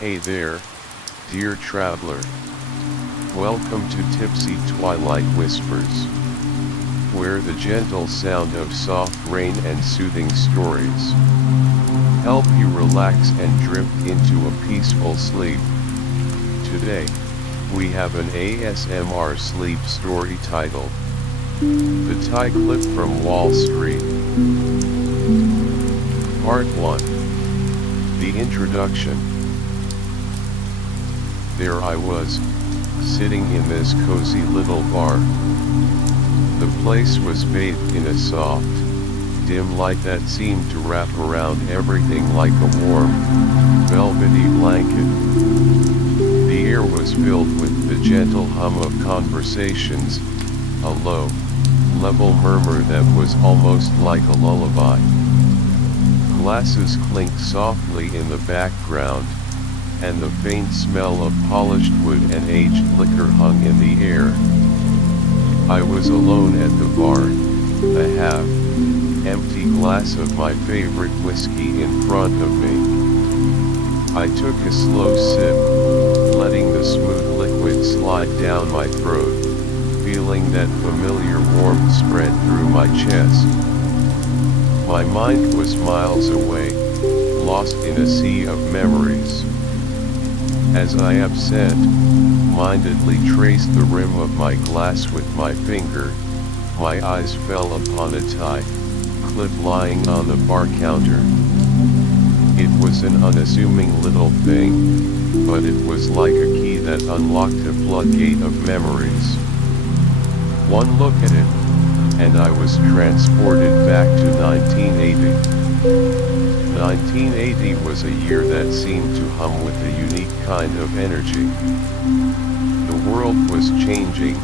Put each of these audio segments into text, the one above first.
Hey there, dear traveler. Welcome to Tipsy Twilight Whispers, where the gentle sound of soft rain and soothing stories help you relax and drift into a peaceful sleep. Today, we have an ASMR sleep story titled, The Tie Clip from Wall Street. Part 1. The Introduction. There I was, sitting in this cozy little bar. The place was bathed in a soft, dim light that seemed to wrap around everything like a warm, velvety blanket. The air was filled with the gentle hum of conversations, a low, level murmur that was almost like a lullaby. Glasses clinked softly in the background, and the faint smell of polished wood and aged liquor hung in the air. I was alone at the bar, a half-empty glass of my favorite whiskey in front of me. I took a slow sip, letting the smooth liquid slide down my throat, feeling that familiar warmth spread through my chest. My mind was miles away, lost in a sea of memories. As I absent-mindedly traced the rim of my glass with my finger, my eyes fell upon a tie clip lying on the bar counter. It was an unassuming little thing, but it was like a key that unlocked a floodgate of memories. One look at it, and I was transported back to 1980. 1980 was a year that seemed to hum with a unique kind of energy. The world was changing,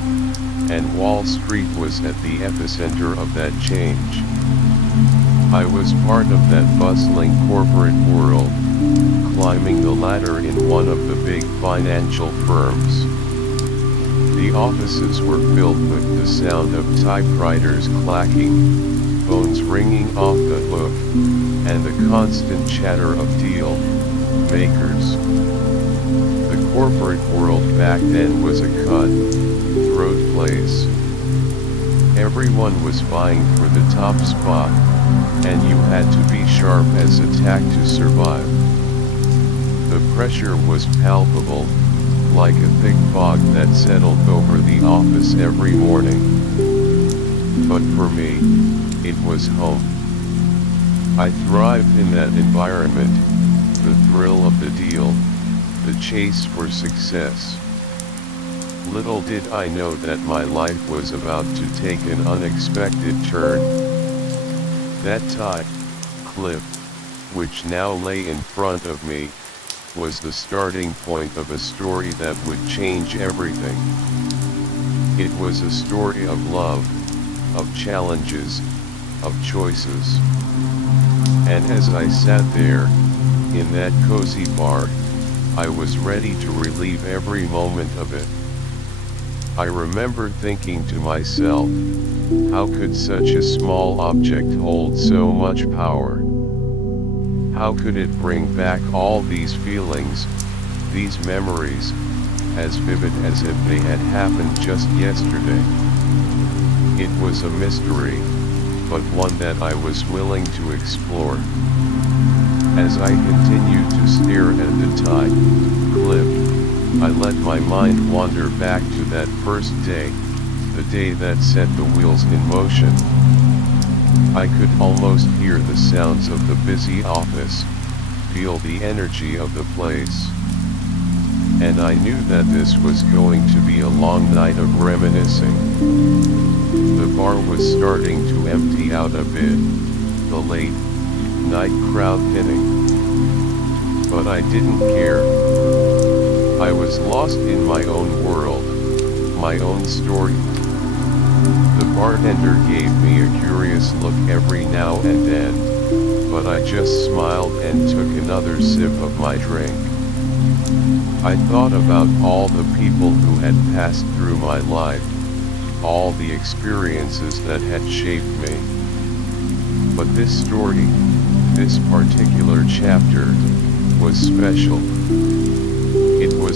and Wall Street was at the epicenter of that change. I was part of that bustling corporate world, climbing the ladder in one of the big financial firms. The offices were filled with the sound of typewriters clacking, phones ringing off the hook, and the constant chatter of deal makers. The corporate world back then was a cutthroat place. Everyone was vying for the top spot, and you had to be sharp as a tack to survive. The pressure was palpable, like a thick fog that settled over the office every morning. But for me, it was home. I thrived in that environment, the thrill of the deal, the chase for success. Little did I know that my life was about to take an unexpected turn. That tie clip, which now lay in front of me, was the starting point of a story that would change everything. It was a story of love, of challenges, of choices. And as I sat there, in that cozy bar, I was ready to relive every moment of it. I remember thinking to myself, how could such a small object hold so much power? How could it bring back all these feelings, these memories, as vivid as if they had happened just yesterday? It was a mystery, but one that I was willing to explore. As I continued to stare at the tie clip, I let my mind wander back to that first day, the day that set the wheels in motion. I could almost hear the sounds of the busy office, feel the energy of the place. And I knew that this was going to be a long night of reminiscing. The bar was starting to empty out a bit, the late night crowd thinning. But I didn't care. I was lost in my own world, my own story. The bartender gave me a curious look every now and then, but I just smiled and took another sip of my drink. I thought about all the people who had passed through my life, all the experiences that had shaped me. But this story, this particular chapter, was special.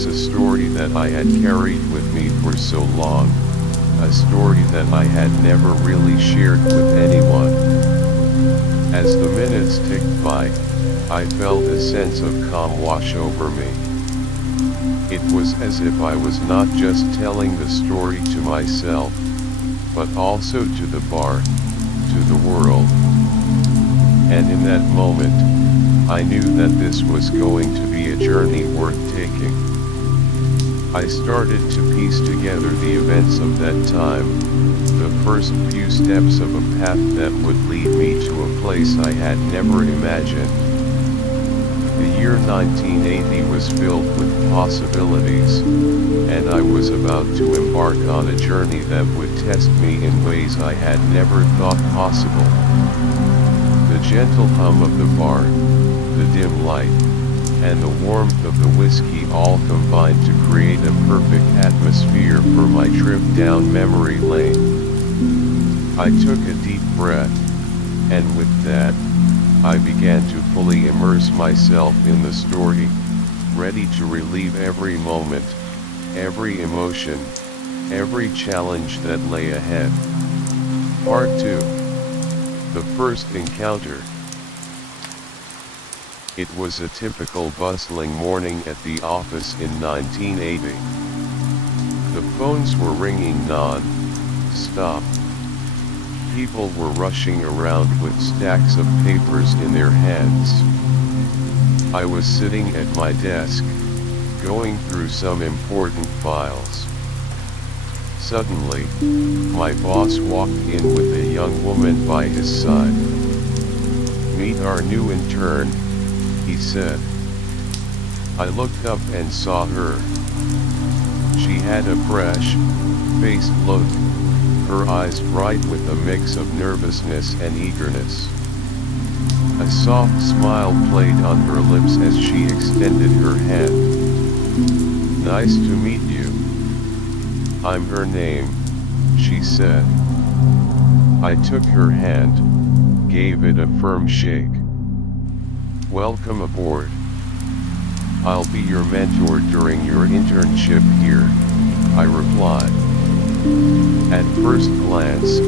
was a story that I had carried with me for so long, a story that I had never really shared with anyone. As the minutes ticked by, I felt a sense of calm wash over me. It was as if I was not just telling the story to myself, but also to the bar, to the world. And in that moment, I knew that this was going to be a journey worth taking. I started to piece together the events of that time, the first few steps of a path that would lead me to a place I had never imagined. The year 1980 was filled with possibilities, and I was about to embark on a journey that would test me in ways I had never thought possible. The gentle hum of the bar, the dim light, and the warmth of the whiskey all combined to create a perfect atmosphere for my trip down memory lane. I took a deep breath, and with that, I began to fully immerse myself in the story, ready to relive every moment, every emotion, every challenge that lay ahead. Part 2. The first encounter. It was a typical bustling morning at the office in 1980. The phones were ringing non-stop. People were rushing around with stacks of papers in their hands. I was sitting at my desk, going through some important files. Suddenly, my boss walked in with a young woman by his side. "Meet our new intern," he said. I looked up and saw her. She had a fresh-faced look, her eyes bright with a mix of nervousness and eagerness. A soft smile played on her lips as she extended her hand. "Nice to meet you. I'm her name," she said. I took her hand, gave it a firm shake. "Welcome aboard. I'll be your mentor during your internship here," I replied. At first glance,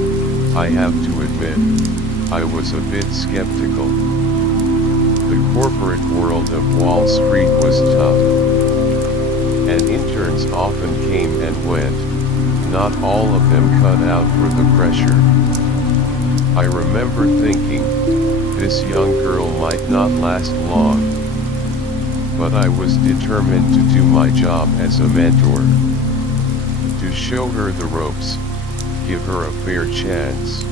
I have to admit, I was a bit skeptical. The corporate world of Wall Street was tough, and interns often came and went, not all of them cut out for the pressure. I remember thinking, this young girl might not last long. But I was determined to do my job as a mentor. To show her the ropes, give her a fair chance.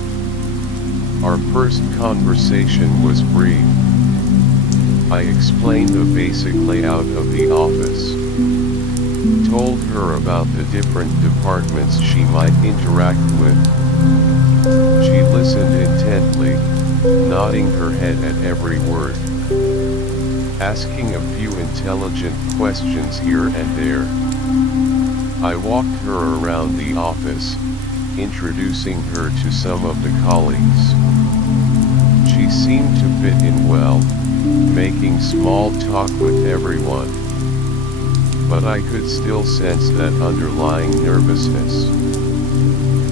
Our first conversation was brief. I explained the basic layout of the office. Told her about the different departments she might interact with. She listened intently, nodding her head at every word. Asking a few intelligent questions here and there. I walked her around the office, introducing her to some of the colleagues. She seemed to fit in well, making small talk with everyone. But I could still sense that underlying nervousness.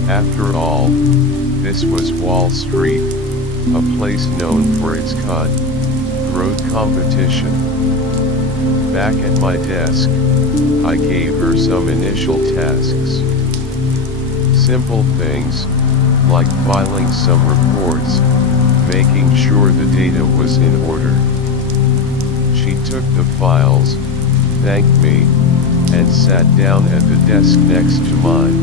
After all, this was Wall Street, a place known for its cutthroat competition. Back at my desk, I gave her some initial tasks. Simple things, like filing some reports, making sure the data was in order. She took the files, thanked me, and sat down at the desk next to mine.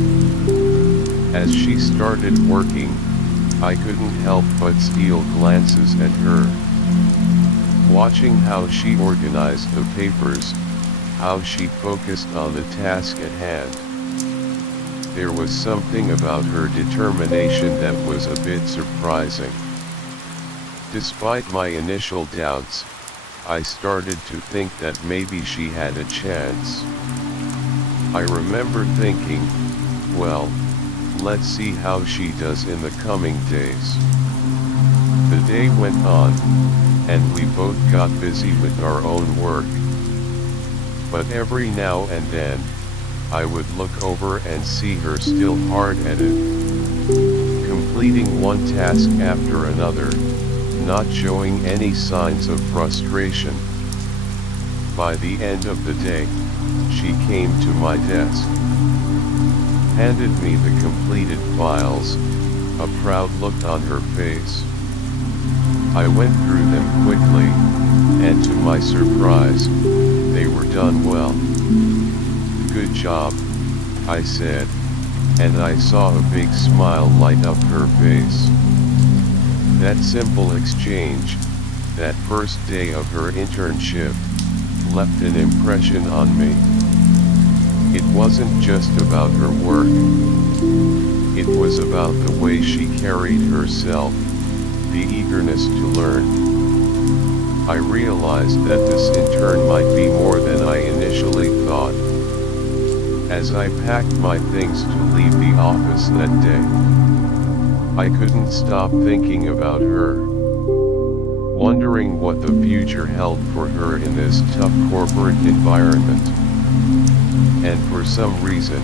As she started working, I couldn't help but steal glances at her. Watching how she organized the papers, how she focused on the task at hand. There was something about her determination that was a bit surprising. Despite my initial doubts, I started to think that maybe she had a chance. I remember thinking, well, let's see how she does in the coming days. The day went on, and we both got busy with our own work. but every now and then, I would look over and see her still hard at it, completing one task after another, not showing any signs of frustration. By the end of the day, she came to my desk, handed me the completed files, a proud look on her face. I went through them quickly, and to my surprise, they were done well. "Good job," I said, and I saw a big smile light up her face. That simple exchange, that first day of her internship, left an impression on me. It wasn't just about her work. It was about the way she carried herself, the eagerness to learn. I realized that this intern might be more than I initially thought. As I packed my things to leave the office that day, I couldn't stop thinking about her, wondering what the future held for her in this tough corporate environment. And for some reason,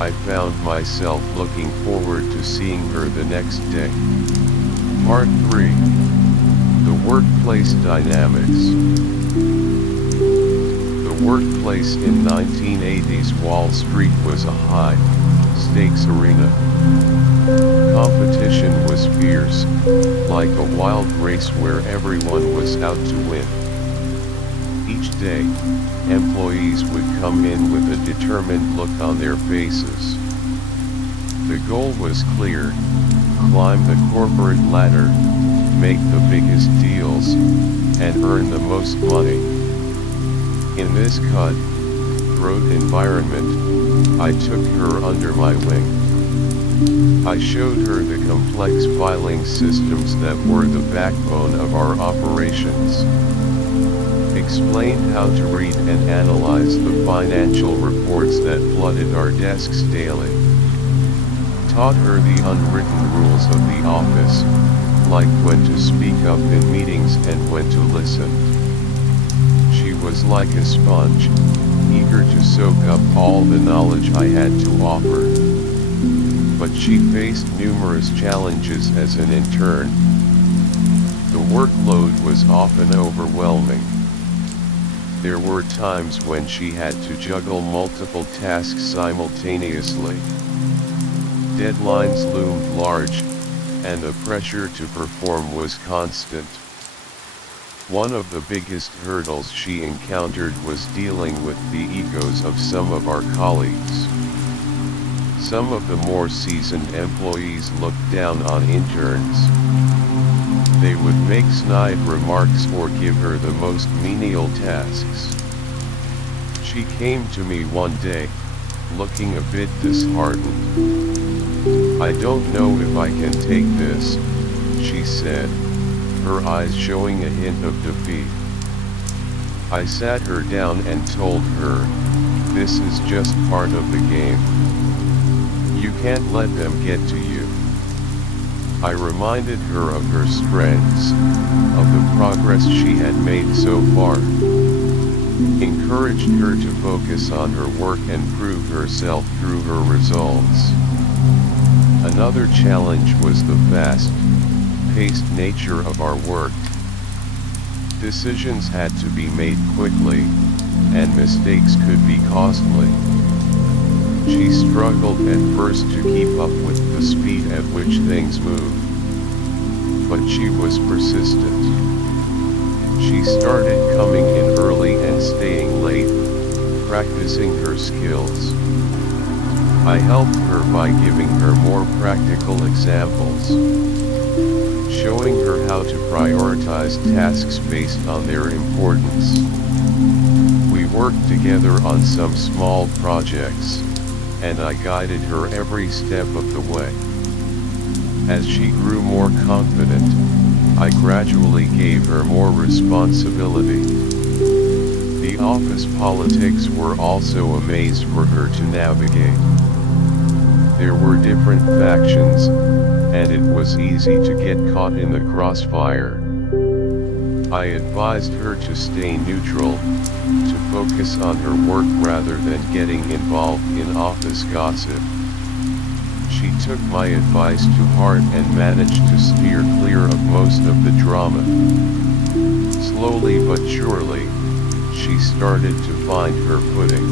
I found myself looking forward to seeing her the next day. Part 3. The Workplace Dynamics. The workplace in 1980s Wall Street was a high-stakes arena. Competition was fierce, like a wild race where everyone was out to win. Each day, employees would come in with a determined look on their faces. The goal was clear: climb the corporate ladder, make the biggest deals, and earn the most money. In this cutthroat environment, I took her under my wing. I showed her the complex filing systems that were the backbone of our operations, explained how to read and analyze the financial reports that flooded our desks daily, taught her the unwritten rules of the office, like when to speak up in meetings and when to listen. She was like a sponge, eager to soak up all the knowledge I had to offer. But she faced numerous challenges as an intern. The workload was often overwhelming. There were times when she had to juggle multiple tasks simultaneously. Deadlines loomed large, and the pressure to perform was constant. One of the biggest hurdles she encountered was dealing with the egos of some of our colleagues. Some of the more seasoned employees looked down on interns. They would make snide remarks or give her the most menial tasks. She came to me one day, looking a bit disheartened. "I don't know if I can take this," she said, her eyes showing a hint of defeat. I sat her down and told her, "This is just part of the game. You can't let them get to you." I reminded her of her strengths, of the progress she had made so far, encouraged her to focus on her work and prove herself through her results. Another challenge was the fast-paced nature of our work. Decisions had to be made quickly, and mistakes could be costly. She struggled at first to keep up with the speed at which things moved. But she was persistent. She started coming in early and staying late, practicing her skills. I helped her by giving her more practical examples, showing her how to prioritize tasks based on their importance. We worked together on some small projects, and I guided her every step of the way. As she grew more confident, I gradually gave her more responsibility. The office politics were also a maze for her to navigate. There were different factions, and it was easy to get caught in the crossfire. I advised her to stay neutral, to focus on her work rather than getting involved in office gossip. She took my advice to heart and managed to steer clear of most of the drama. Slowly but surely, she started to find her footing.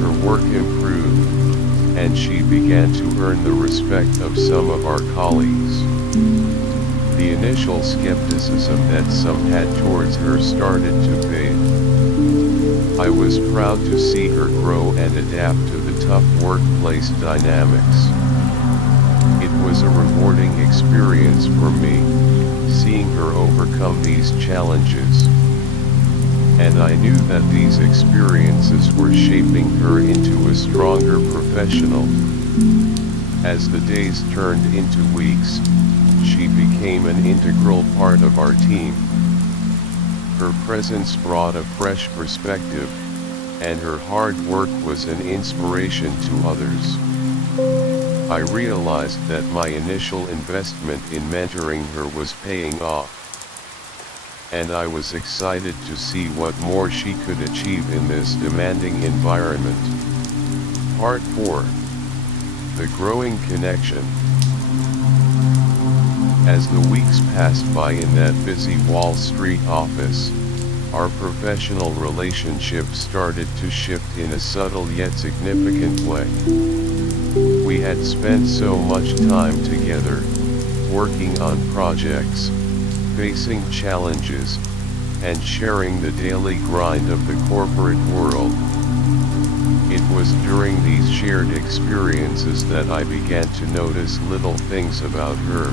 Her work improved, and she began to earn the respect of some of our colleagues. The initial skepticism that some had towards her started to fade. I was proud to see her grow and adapt to the tough workplace dynamics. It was a rewarding experience for me, seeing her overcome these challenges. And I knew that these experiences were shaping her into a stronger professional. As the days turned into weeks, she became an integral part of our team. Her presence brought a fresh perspective, and her hard work was an inspiration to others. I realized that my initial investment in mentoring her was paying off. And I was excited to see what more she could achieve in this demanding environment. Part 4. The Growing Connection. As the weeks passed by in that busy Wall Street office, our professional relationship started to shift in a subtle yet significant way. We had spent so much time together, working on projects, facing challenges, and sharing the daily grind of the corporate world. It was during these shared experiences that I began to notice little things about her.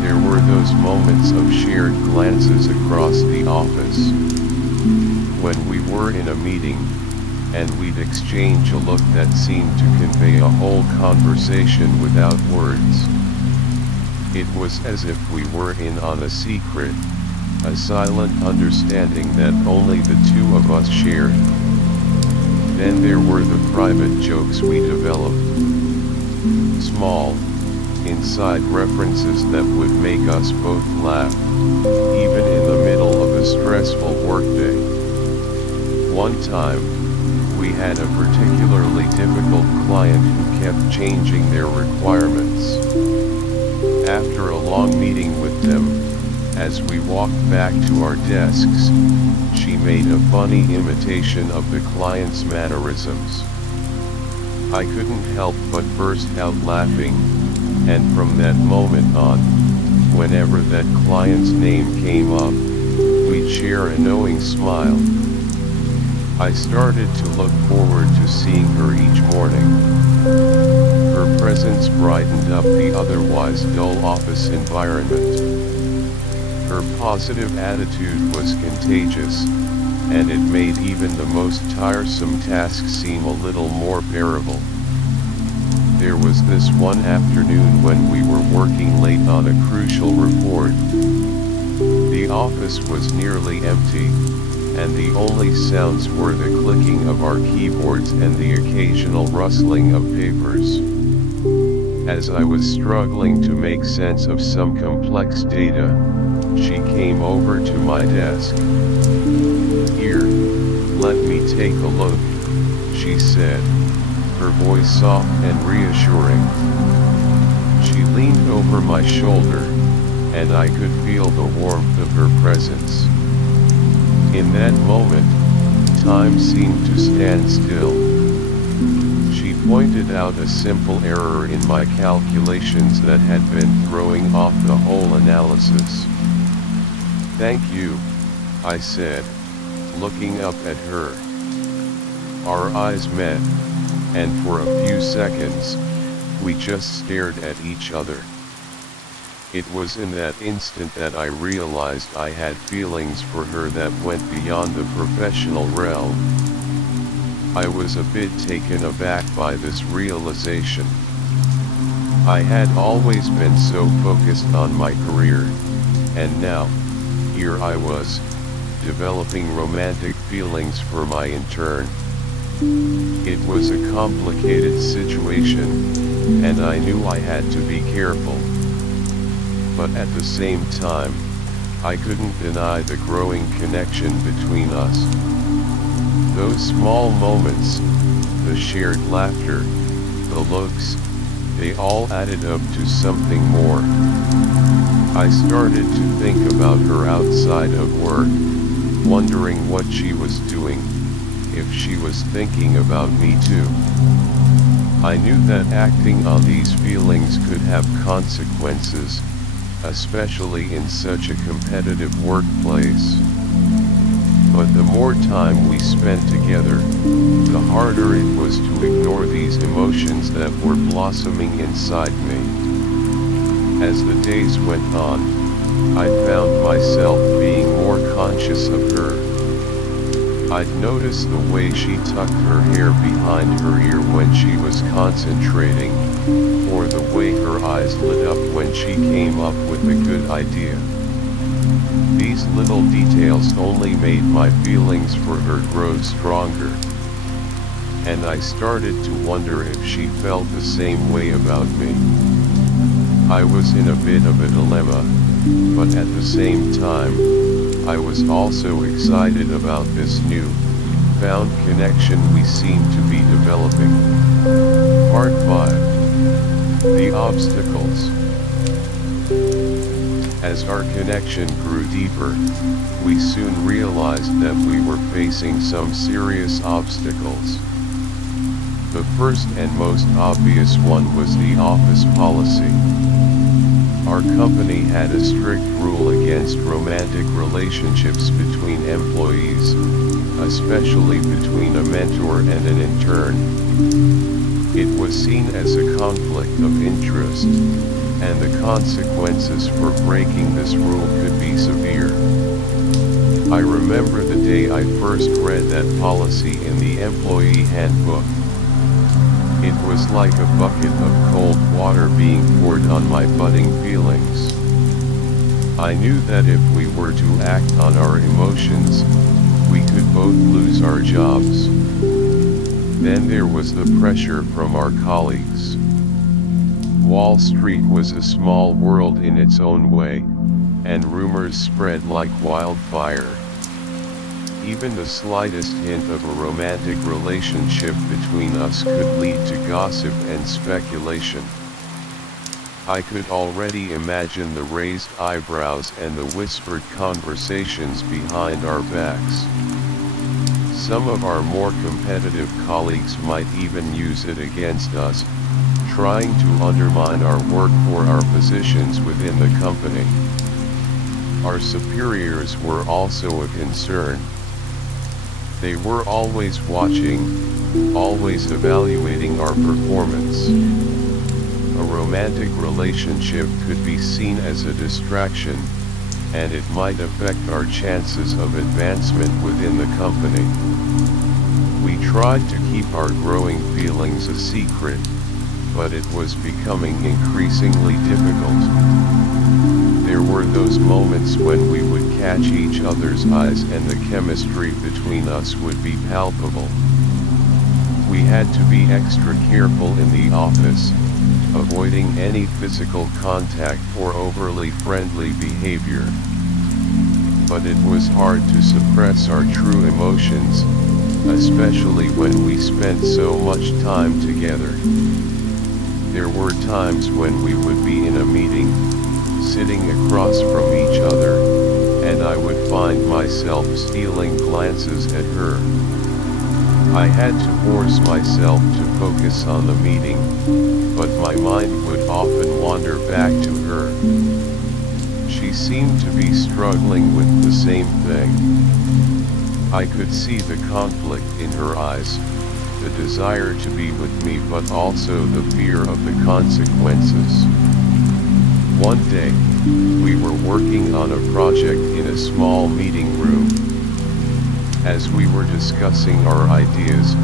There were those moments of shared glances across the office. When we were in a meeting, and we'd exchange a look that seemed to convey a whole conversation without words. It was as if we were in on a secret, a silent understanding that only the two of us shared. Then there were the private jokes we developed. Small, inside references that would make us both laugh, even in the middle of a stressful workday. One time, we had a particularly difficult client who kept changing their requirements. After a long meeting with them, as we walked back to our desks, she made a funny imitation of the client's mannerisms. I couldn't help but burst out laughing, and from that moment on, whenever that client's name came up, we'd share a knowing smile. I started to look forward to seeing her each morning. Her presence brightened up the otherwise dull office environment. Her positive attitude was contagious, and it made even the most tiresome tasks seem a little more bearable. There was this one afternoon when we were working late on a crucial report. The office was nearly empty, and the only sounds were the clicking of our keyboards and the occasional rustling of papers. As I was struggling to make sense of some complex data, she came over to my desk. "Here, let me take a look," she said, her voice soft and reassuring. She leaned over my shoulder, and I could feel the warmth of her presence. In that moment, time seemed to stand still. She pointed out a simple error in my calculations that had been throwing off the whole analysis. "Thank you," I said, looking up at her. Our eyes met, and for a few seconds, we just stared at each other. It was in that instant that I realized I had feelings for her that went beyond the professional realm. I was a bit taken aback by this realization. I had always been so focused on my career, and now, here I was, developing romantic feelings for my intern. It was a complicated situation, and I knew I had to be careful. But at the same time, I couldn't deny the growing connection between us. Those small moments, the shared laughter, the looks, they all added up to something more. I started to think about her outside of work, wondering what she was doing, if she was thinking about me too. I knew that acting on these feelings could have consequences, especially in such a competitive workplace. But the more time we spent together, the harder it was to ignore these emotions that were blossoming inside me. As the days went on, I found myself being more conscious of her. I'd notice the way she tucked her hair behind her ear when she was concentrating, or the way her eyes lit up when she came up with a good idea. These little details only made my feelings for her grow stronger. And I started to wonder if she felt the same way about me. I was in a bit of a dilemma, but at the same time, I was also excited about this new, found connection we seemed to be developing. Part 5. The Obstacles. As our connection grew deeper, we soon realized that we were facing some serious obstacles. The first and most obvious one was the office policy. Our company had a strict rule against romantic relationships between employees, especially between a mentor and an intern. It was seen as a conflict of interest, and the consequences for breaking this rule could be severe. I remember the day I first read that policy in the employee handbook. It was like a bucket of cold water being poured on my budding feelings. I knew that if we were to act on our emotions, we could both lose our jobs. Then there was the pressure from our colleagues. Wall Street was a small world in its own way, and rumors spread like wildfire. Even the slightest hint of a romantic relationship between us could lead to gossip and speculation. I could already imagine the raised eyebrows and the whispered conversations behind our backs. Some of our more competitive colleagues might even use it against us, trying to undermine our work or our positions within the company. Our superiors were also a concern. They were always watching, always evaluating our performance. A romantic relationship could be seen as a distraction, and it might affect our chances of advancement within the company. We tried to keep our growing feelings a secret, but it was becoming increasingly difficult. There were those moments when we would catch each other's eyes and the chemistry between us would be palpable. We had to be extra careful in the office, avoiding any physical contact or overly friendly behavior. But it was hard to suppress our true emotions, especially when we spent so much time together. There were times when we would be in a meeting, sitting across from each other, and I would find myself stealing glances at her. I had to force myself to focus on the meeting, but my mind would often wander back to her. She seemed to be struggling with the same thing. I could see the conflict in her eyes, the desire to be with me but also the fear of the consequences. One day, we were working on a project in a small meeting room. As we were discussing our ideas,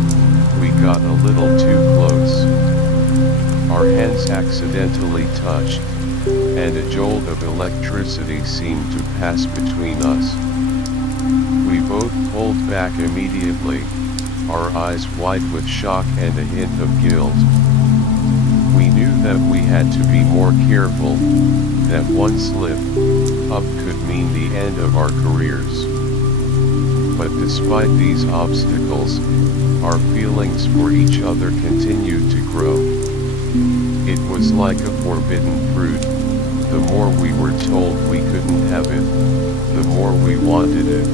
we got a little too close. Our hands accidentally touched, and a jolt of electricity seemed to pass between us. We both pulled back immediately, our eyes wide with shock and a hint of guilt. We knew that we had to be more careful, that one slip up could mean the end of our careers. But despite these obstacles, our feelings for each other continued to grow. It was like a forbidden fruit. The more we were told we couldn't have it, the more we wanted it.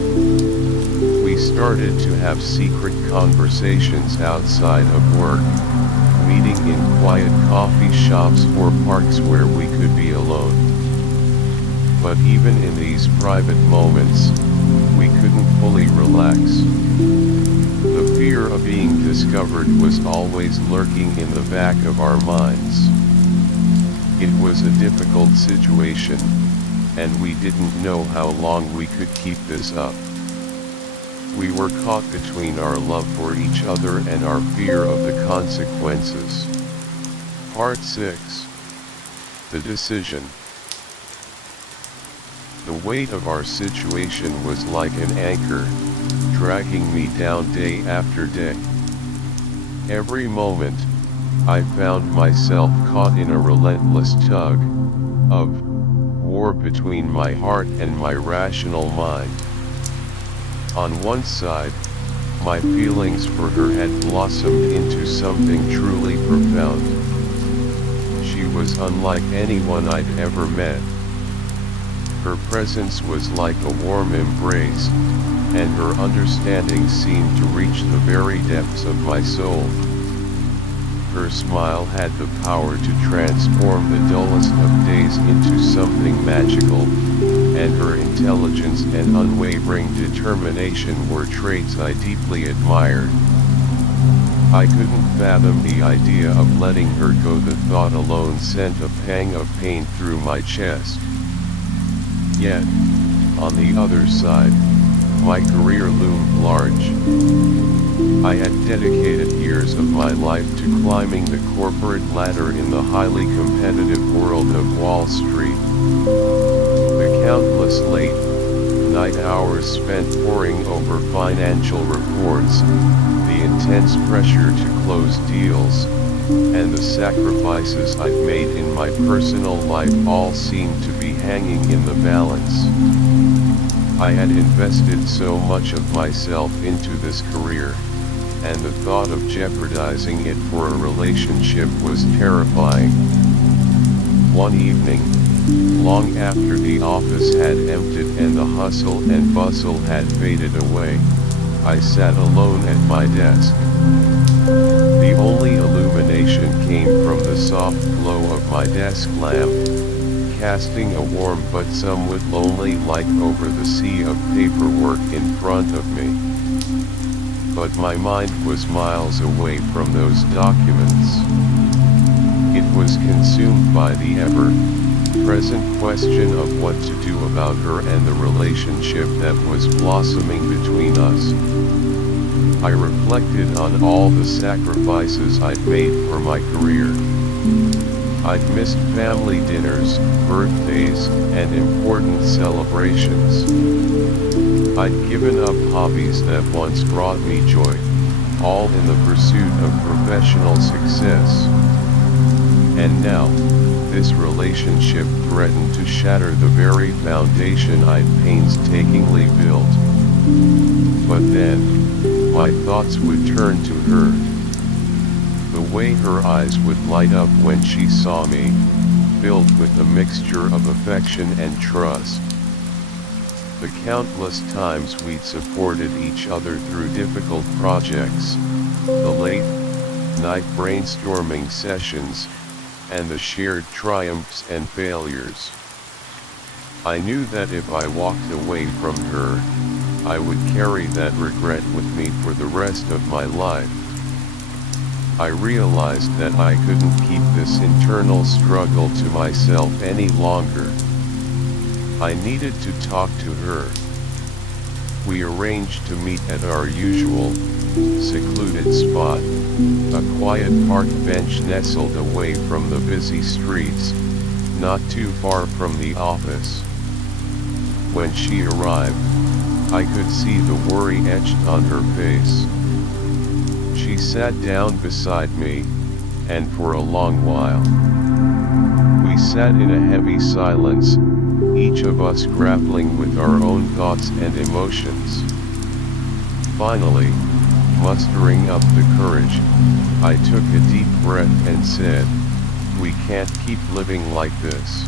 We started to have secret conversations outside of work, meeting in quiet coffee shops or parks where we could be alone. But even in these private moments, we couldn't fully relax. The fear of being discovered was always lurking in the back of our minds. It was a difficult situation, and we didn't know how long we could keep this up. We were caught between our love for each other and our fear of the consequences. Part 6. The Decision. The weight of our situation was like an anchor, dragging me down day after day. Every moment, I found myself caught in a relentless tug of war between my heart and my rational mind. On one side, my feelings for her had blossomed into something truly profound. She was unlike anyone I'd ever met. Her presence was like a warm embrace, and her understanding seemed to reach the very depths of my soul. Her smile had the power to transform the dullest of days into something magical, and her intelligence and unwavering determination were traits I deeply admired. I couldn't fathom the idea of letting her go. The thought alone sent a pang of pain through my chest. Yet, on the other side, my career loomed large. I had dedicated years of my life to climbing the corporate ladder in the highly competitive world of Wall Street. The countless late night hours spent poring over financial reports, the intense pressure to close deals, and the sacrifices I'd made in my personal life all seemed to be hanging in the balance. I had invested so much of myself into this career, and the thought of jeopardizing it for a relationship was terrifying. One evening, long after the office had emptied and the hustle and bustle had faded away, I sat alone at my desk. The only illumination came from the soft glow of my desk lamp, casting a warm but somewhat lonely light over the sea of paperwork in front of me. But my mind was miles away from those documents. It was consumed by the ever-present question of what to do about her and the relationship that was blossoming between us. I reflected on all the sacrifices I'd made for my career. I'd missed family dinners, birthdays, and important celebrations. I'd given up hobbies that once brought me joy, all in the pursuit of professional success. And now, this relationship threatened to shatter the very foundation I'd painstakingly built. But then, my thoughts would turn to her. The way her eyes would light up when she saw me, filled with a mixture of affection and trust. The countless times we'd supported each other through difficult projects, the late-night brainstorming sessions, and the shared triumphs and failures. I knew that if I walked away from her, I would carry that regret with me for the rest of my life. I realized that I couldn't keep this internal struggle to myself any longer. I needed to talk to her. We arranged to meet at our usual, secluded spot, a quiet park bench nestled away from the busy streets, not too far from the office. When she arrived, I could see the worry etched on her face. She sat down beside me, and for a long while, we We sat in a heavy silence, each of us grappling with our own thoughts and emotions. Finally, mustering up the courage, I took a deep breath and said, "We can't keep living like this.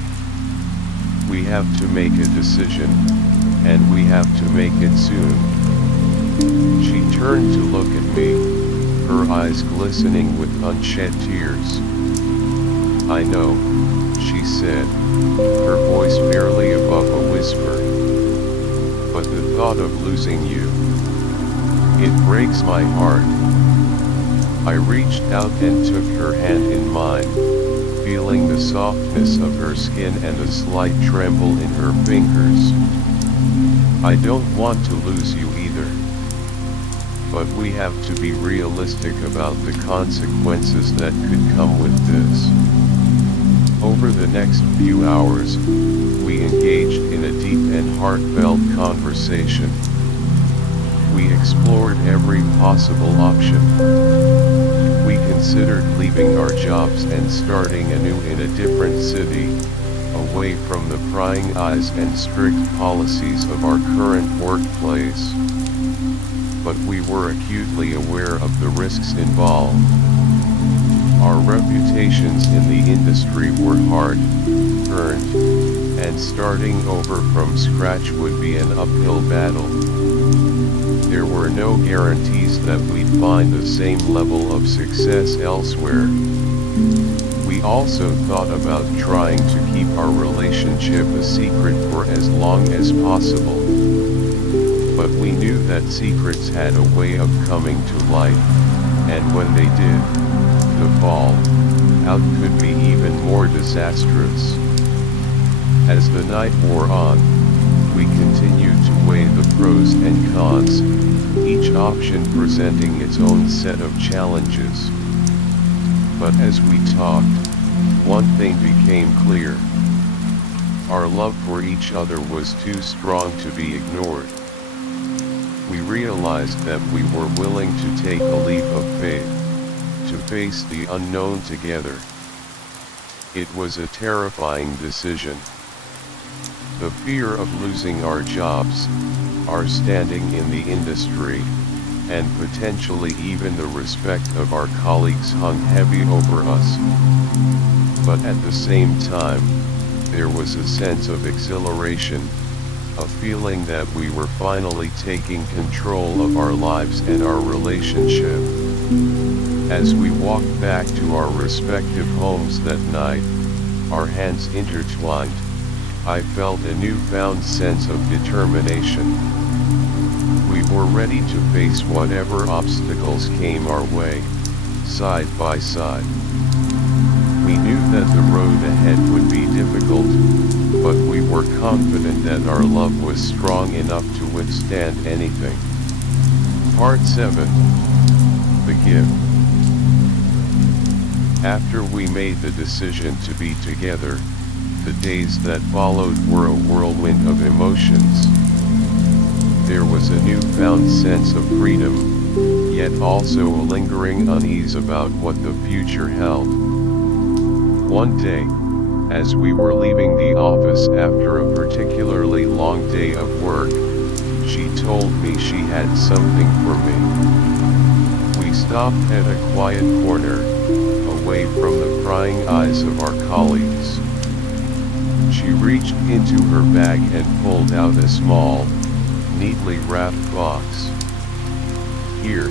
We have to make a decision, and we have to make it soon." She turned to look at me, her eyes glistening with unshed tears. "I know," she said, her voice barely above a whisper. "But the thought of losing you, it breaks my heart." I reached out and took her hand in mine, feeling the softness of her skin and a slight tremble in her fingers. "I don't want to lose you either. But we have to be realistic about the consequences that could come with this." Over the next few hours, we engaged in a deep and heartfelt conversation. We explored every possible option. We considered leaving our jobs and starting anew in a different city, away from the prying eyes and strict policies of our current workplace. But we were acutely aware of the risks involved. Our reputations in the industry were hard-earned, and starting over from scratch would be an uphill battle. There were no guarantees that we'd find the same level of success elsewhere. We also thought about trying to keep our relationship a secret for as long as possible. But we knew that secrets had a way of coming to light, and when they did, the fallout could be even more disastrous. As the night wore on, we continued to weigh the pros and cons, each option presenting its own set of challenges. But as we talked, one thing became clear. Our love for each other was too strong to be ignored. We realized that we were willing to take a leap of faith, to face the unknown together. It was a terrifying decision. The fear of losing our jobs, our standing in the industry, and potentially even the respect of our colleagues hung heavy over us. But at the same time, there was a sense of exhilaration, a feeling that we were finally taking control of our lives and our relationship. As we walked back to our respective homes that night, our hands intertwined, I felt a newfound sense of determination. We were ready to face whatever obstacles came our way, side by side. We knew that the road ahead would be difficult, but we were confident that our love was strong enough to withstand anything. Part 7. The Gift. After we made the decision to be together, the days that followed were a whirlwind of emotions. There was a newfound sense of freedom, yet also a lingering unease about what the future held. One day, as we were leaving the office after a particularly long day of work, she told me she had something for me. We stopped at a quiet corner, away from the prying eyes of our colleagues. She reached into her bag and pulled out a small, neatly wrapped box. "Here,"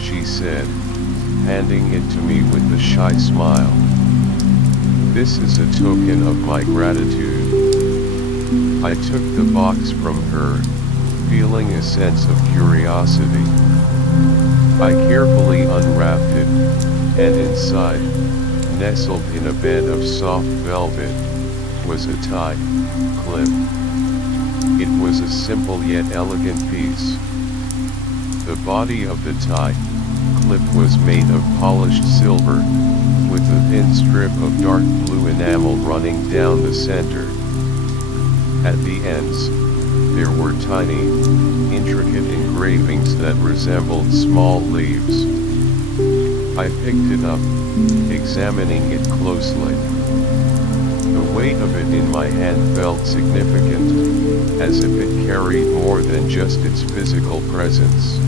she said, handing it to me with a shy smile. "This is a token of my gratitude." I took the box from her, feeling a sense of curiosity. I carefully unwrapped it, and inside, nestled in a bed of soft velvet, was a tie clip. It was a simple yet elegant piece. The body of the tie clip was made of polished silver, with a thin strip of dark blue enamel running down the center. At the ends, there were tiny, intricate engravings that resembled small leaves. I picked it up, examining it closely. The weight of it in my hand felt significant, as if it carried more than just its physical presence.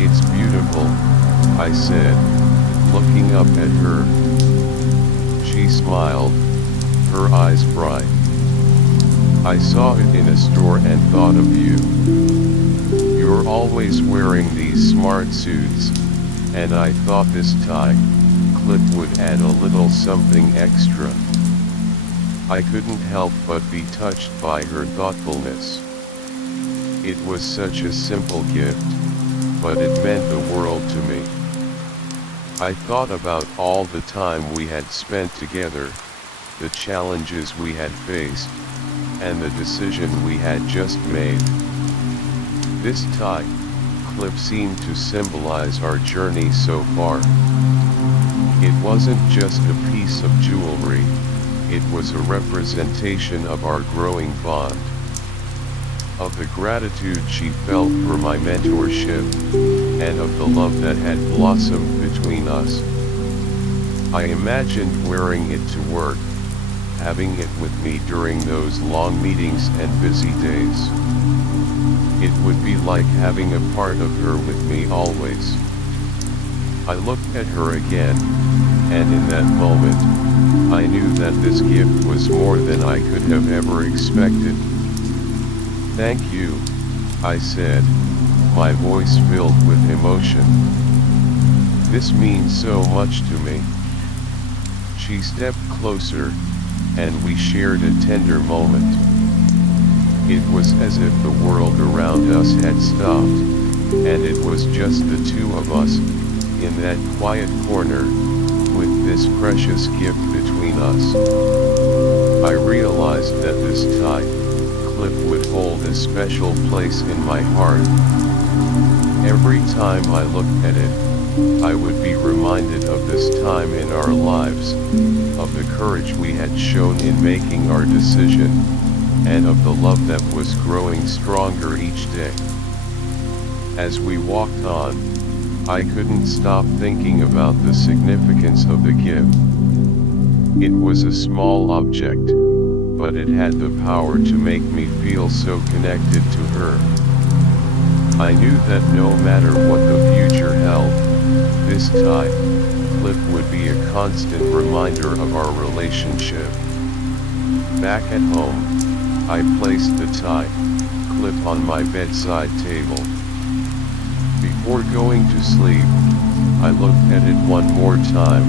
"It's beautiful," I said, looking up at her. She smiled, her eyes bright. "I saw it in a store and thought of you. You're always wearing these smart suits, and I thought this tie clip would add a little something extra." I couldn't help but be touched by her thoughtfulness. It was such a simple gift, but it meant the world to me. I thought about all the time we had spent together, the challenges we had faced, and the decision we had just made. This tie clip seemed to symbolize our journey so far. It wasn't just a piece of jewelry, it was a representation of our growing bond, of the gratitude she felt for my mentorship, and of the love that had blossomed between us. I imagined wearing it to work, having it with me during those long meetings and busy days. It would be like having a part of her with me always. I looked at her again, and in that moment, I knew that this gift was more than I could have ever expected. "Thank you," I said, my voice filled with emotion. "This means so much to me." She stepped closer, and we shared a tender moment. It was as if the world around us had stopped, and it was just the two of us, in that quiet corner, with this precious gift between us. I realized that this tie clip would hold a special place in my heart. Every time I looked at it, I would be reminded of this time in our lives, of the courage we had shown in making our decision, and of the love that was growing stronger each day. As we walked on, I couldn't stop thinking about the significance of the gift. It was a small object, but it had the power to make me feel so connected to her. I knew that no matter what the future held, this tie clip would be a constant reminder of our relationship. Back at home, I placed the tie clip on my bedside table. Before going to sleep, I looked at it one more time,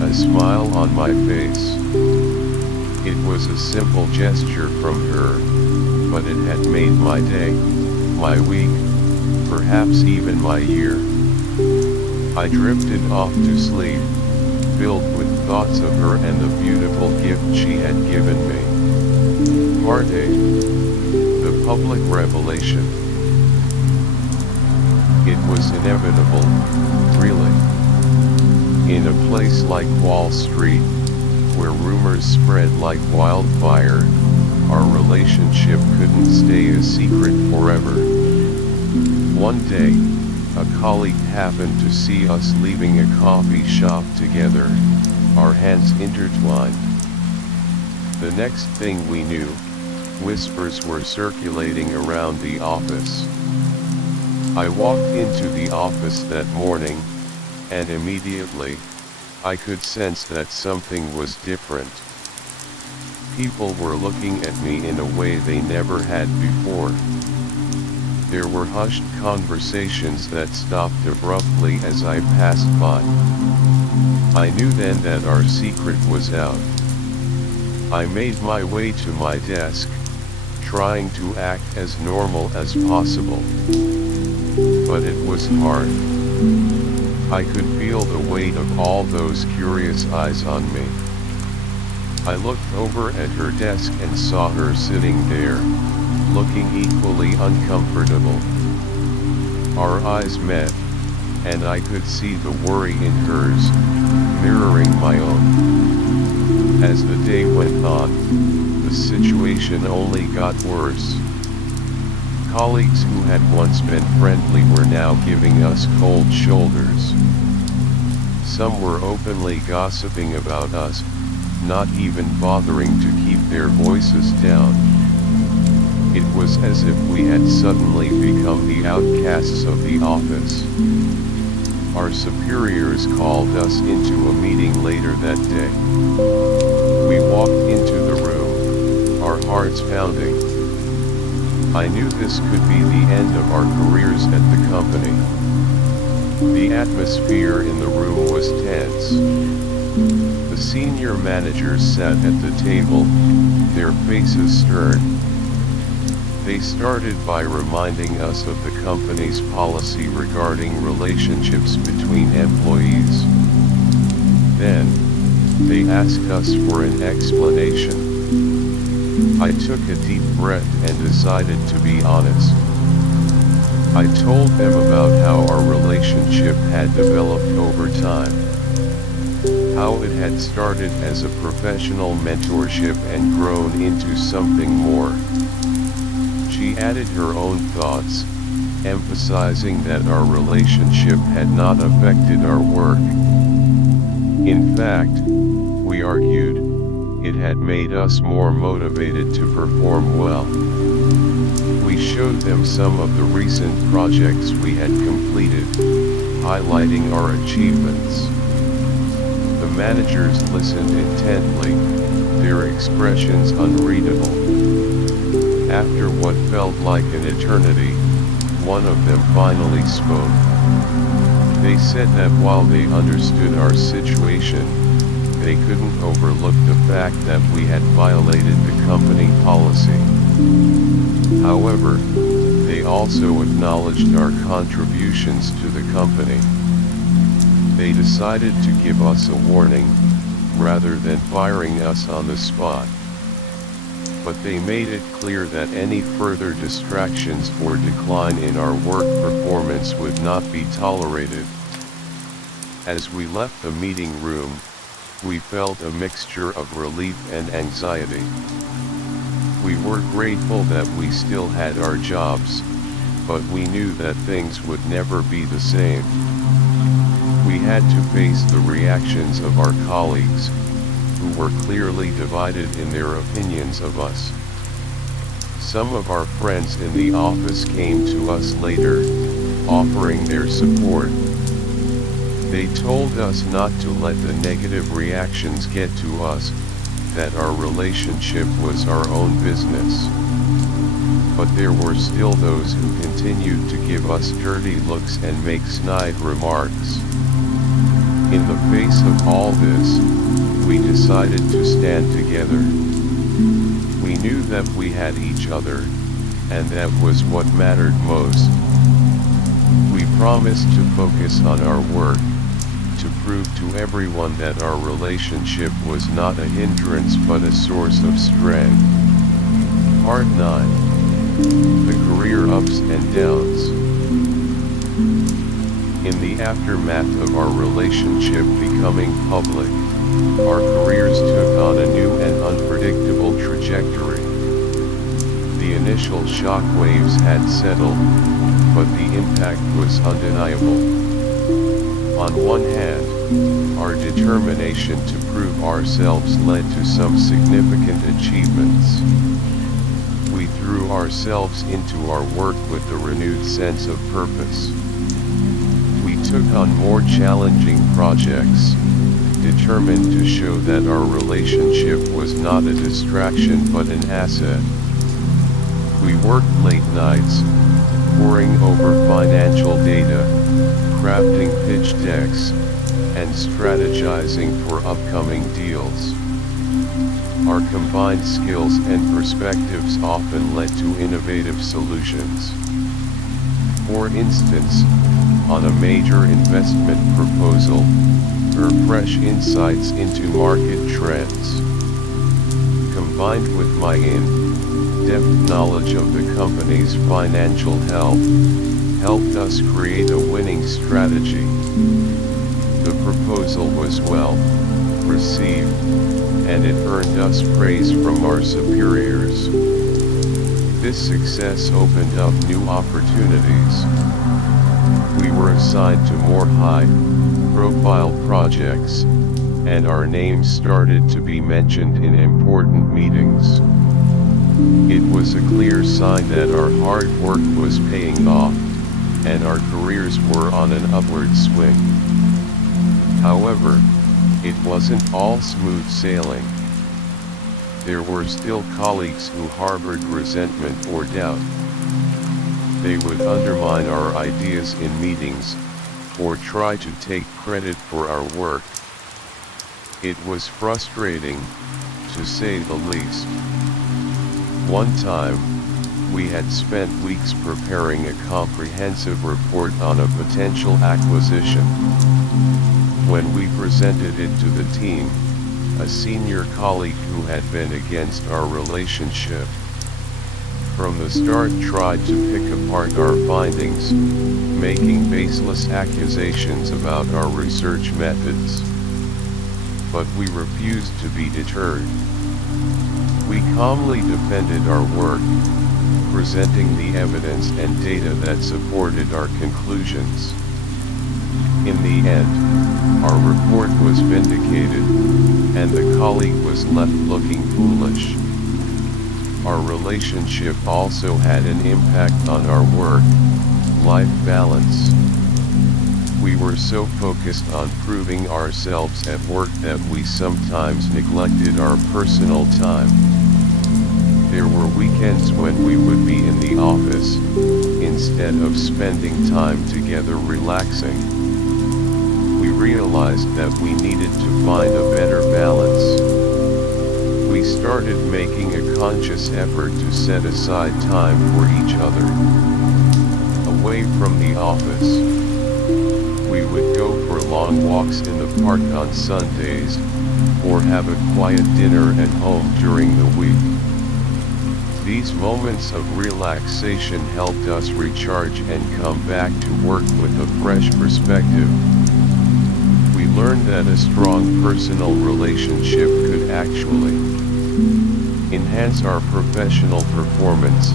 a smile on my face. It was a simple gesture from her, but it had made my day, my week, perhaps even my year. I drifted off to sleep, filled with thoughts of her and the beautiful gift she had given me. Part 8. The Public Revelation. It was inevitable, really. In a place like Wall Street, where rumors spread like wildfire, our relationship couldn't stay a secret forever. One day, a colleague happened to see us leaving a coffee shop together, our hands intertwined. The next thing we knew, whispers were circulating around the office. I walked into the office that morning, and immediately, I could sense that something was different. People were looking at me in a way they never had before. There were hushed conversations that stopped abruptly as I passed by. I knew then that our secret was out. I made my way to my desk, trying to act as normal as possible. But it was hard. I could feel the weight of all those curious eyes on me. I looked over at her desk and saw her sitting there, looking equally uncomfortable. Our eyes met, and I could see the worry in hers, mirroring my own. As the day went on, the situation only got worse. Colleagues who had once been friendly were now giving us cold shoulders. Some were openly gossiping about us, not even bothering to keep their voices down. It was as if we had suddenly become the outcasts of the office. Our superiors called us into a meeting later that day. We walked into the room, our hearts pounding. I knew this could be the end of our careers at the company. The atmosphere in the room was tense. The senior managers sat at the table, their faces stern. They started by reminding us of the company's policy regarding relationships between employees. Then, they asked us for an explanation. I took a deep breath and decided to be honest. I told them about how our relationship had developed over time. How it had started as a professional mentorship and grown into something more. She added her own thoughts, emphasizing that our relationship had not affected our work. In fact, we argued, it had made us more motivated to perform well. We showed them some of the recent projects we had completed, highlighting our achievements. The managers listened intently, their expressions unreadable. After what felt like an eternity, one of them finally spoke. They said that while they understood our situation, they couldn't overlook the fact that we had violated the company policy. However, they also acknowledged our contributions to the company. They decided to give us a warning, rather than firing us on the spot. But they made it clear that any further distractions or decline in our work performance would not be tolerated. As we left the meeting room, we felt a mixture of relief and anxiety. We were grateful that we still had our jobs, but we knew that things would never be the same. We had to face the reactions of our colleagues, who were clearly divided in their opinions of us. Some of our friends in the office came to us later, offering their support. They told us not to let the negative reactions get to us, that our relationship was our own business. But there were still those who continued to give us dirty looks and make snide remarks. In the face of all this, we decided to stand together. We knew that we had each other, and that was what mattered most. We promised to focus on our work, to prove to everyone that our relationship was not a hindrance but a source of strength. Part 9. The career ups and downs. In the aftermath of our relationship becoming public, our careers took on a new and unpredictable trajectory. The initial shock waves had settled, but the impact was undeniable. On one hand, our determination to prove ourselves led to some significant achievements. We threw ourselves into our work with a renewed sense of purpose. We took on more challenging projects, determined to show that our relationship was not a distraction but an asset. We worked late nights, poring over financial data, crafting pitch decks, and strategizing for upcoming deals. Our combined skills and perspectives often led to innovative solutions. For instance, on a major investment proposal, her fresh insights into market trends, combined with my in-depth knowledge of the company's financial health, helped us create a winning strategy. The proposal was well received, and it earned us praise from our superiors. This success opened up new opportunities. We were assigned to more high-profile projects, and our names started to be mentioned in important meetings. It was a clear sign that our hard work was paying off, and our careers were on an upward swing. However, it wasn't all smooth sailing. There were still colleagues who harbored resentment or doubt. They would undermine our ideas in meetings, or try to take credit for our work. It was frustrating, to say the least. One time, we had spent weeks preparing a comprehensive report on a potential acquisition. When we presented it to the team, a senior colleague who had been against our relationship from the start tried to pick apart our findings, making baseless accusations about our research methods. But we refused to be deterred. We calmly defended our work, presenting the evidence and data that supported our conclusions. In the end, our report was vindicated, and the colleague was left looking foolish. Our relationship also had an impact on our work-life balance. We were so focused on proving ourselves at work that we sometimes neglected our personal time. There were weekends when we would be in the office, instead of spending time together relaxing. We realized that we needed to find a better balance. We started making a conscious effort to set aside time for each other. Away from the office, we would go for long walks in the park on Sundays, or have a quiet dinner at home during the week. These moments of relaxation helped us recharge and come back to work with a fresh perspective. We learned that a strong personal relationship could actually enhance our professional performance,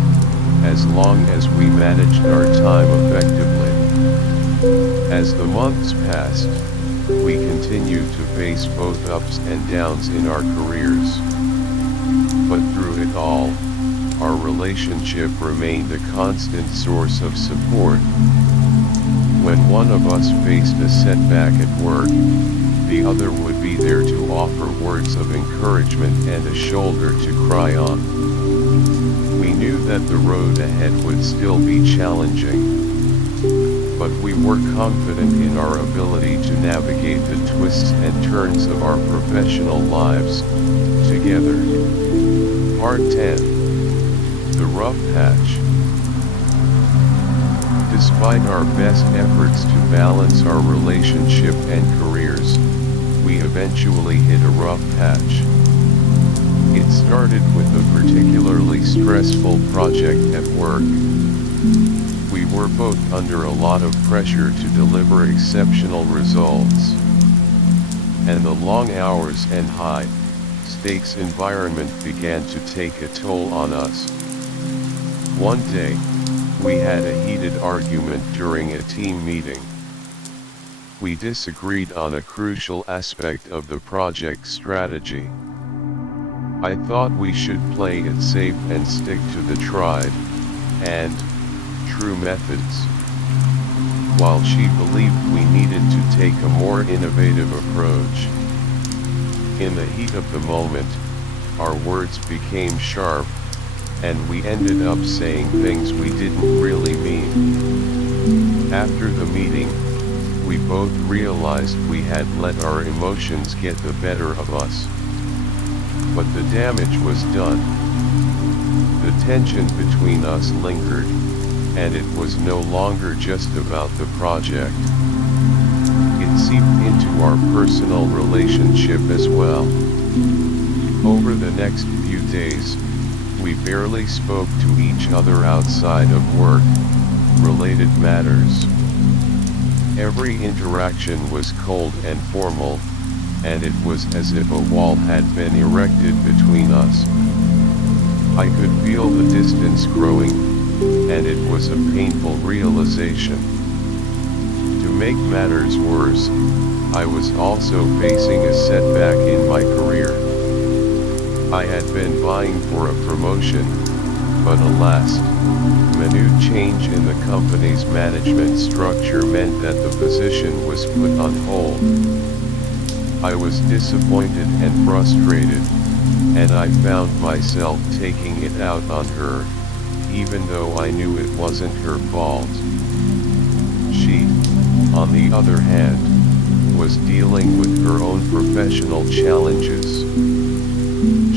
as long as we managed our time effectively. As the months passed, we continued to face both ups and downs in our careers. But through it all, our relationship remained a constant source of support. When one of us faced a setback at work, the other would be there to offer words of encouragement and a shoulder to cry on. We knew that the road ahead would still be challenging, but we were confident in our ability to navigate the twists and turns of our professional lives together. Part 10. The Rough Patch. Despite our best efforts to balance our relationship and careers, we eventually hit a rough patch. It started with a particularly stressful project at work. We were both under a lot of pressure to deliver exceptional results, and the long hours and high-stakes environment began to take a toll on us. One day, we had a heated argument during a team meeting. We disagreed on a crucial aspect of the project strategy. I thought we should play it safe and stick to the tried and true methods, while she believed we needed to take a more innovative approach. In the heat of the moment, our words became sharp, and we ended up saying things we didn't really mean. After the meeting, we both realized we had let our emotions get the better of us. But the damage was done. The tension between us lingered, and it was no longer just about the project. It seeped into our personal relationship as well. Over the next few days, we barely spoke to each other outside of work-related matters. Every interaction was cold and formal, and it was as if a wall had been erected between us. I could feel the distance growing, and it was a painful realization. To make matters worse, I was also facing a setback in my career. I had been vying for a promotion, but alas, minute change in the company's management structure meant that the position was put on hold. I was disappointed and frustrated, and I found myself taking it out on her, even though I knew it wasn't her fault. She, on the other hand, was dealing with her own professional challenges.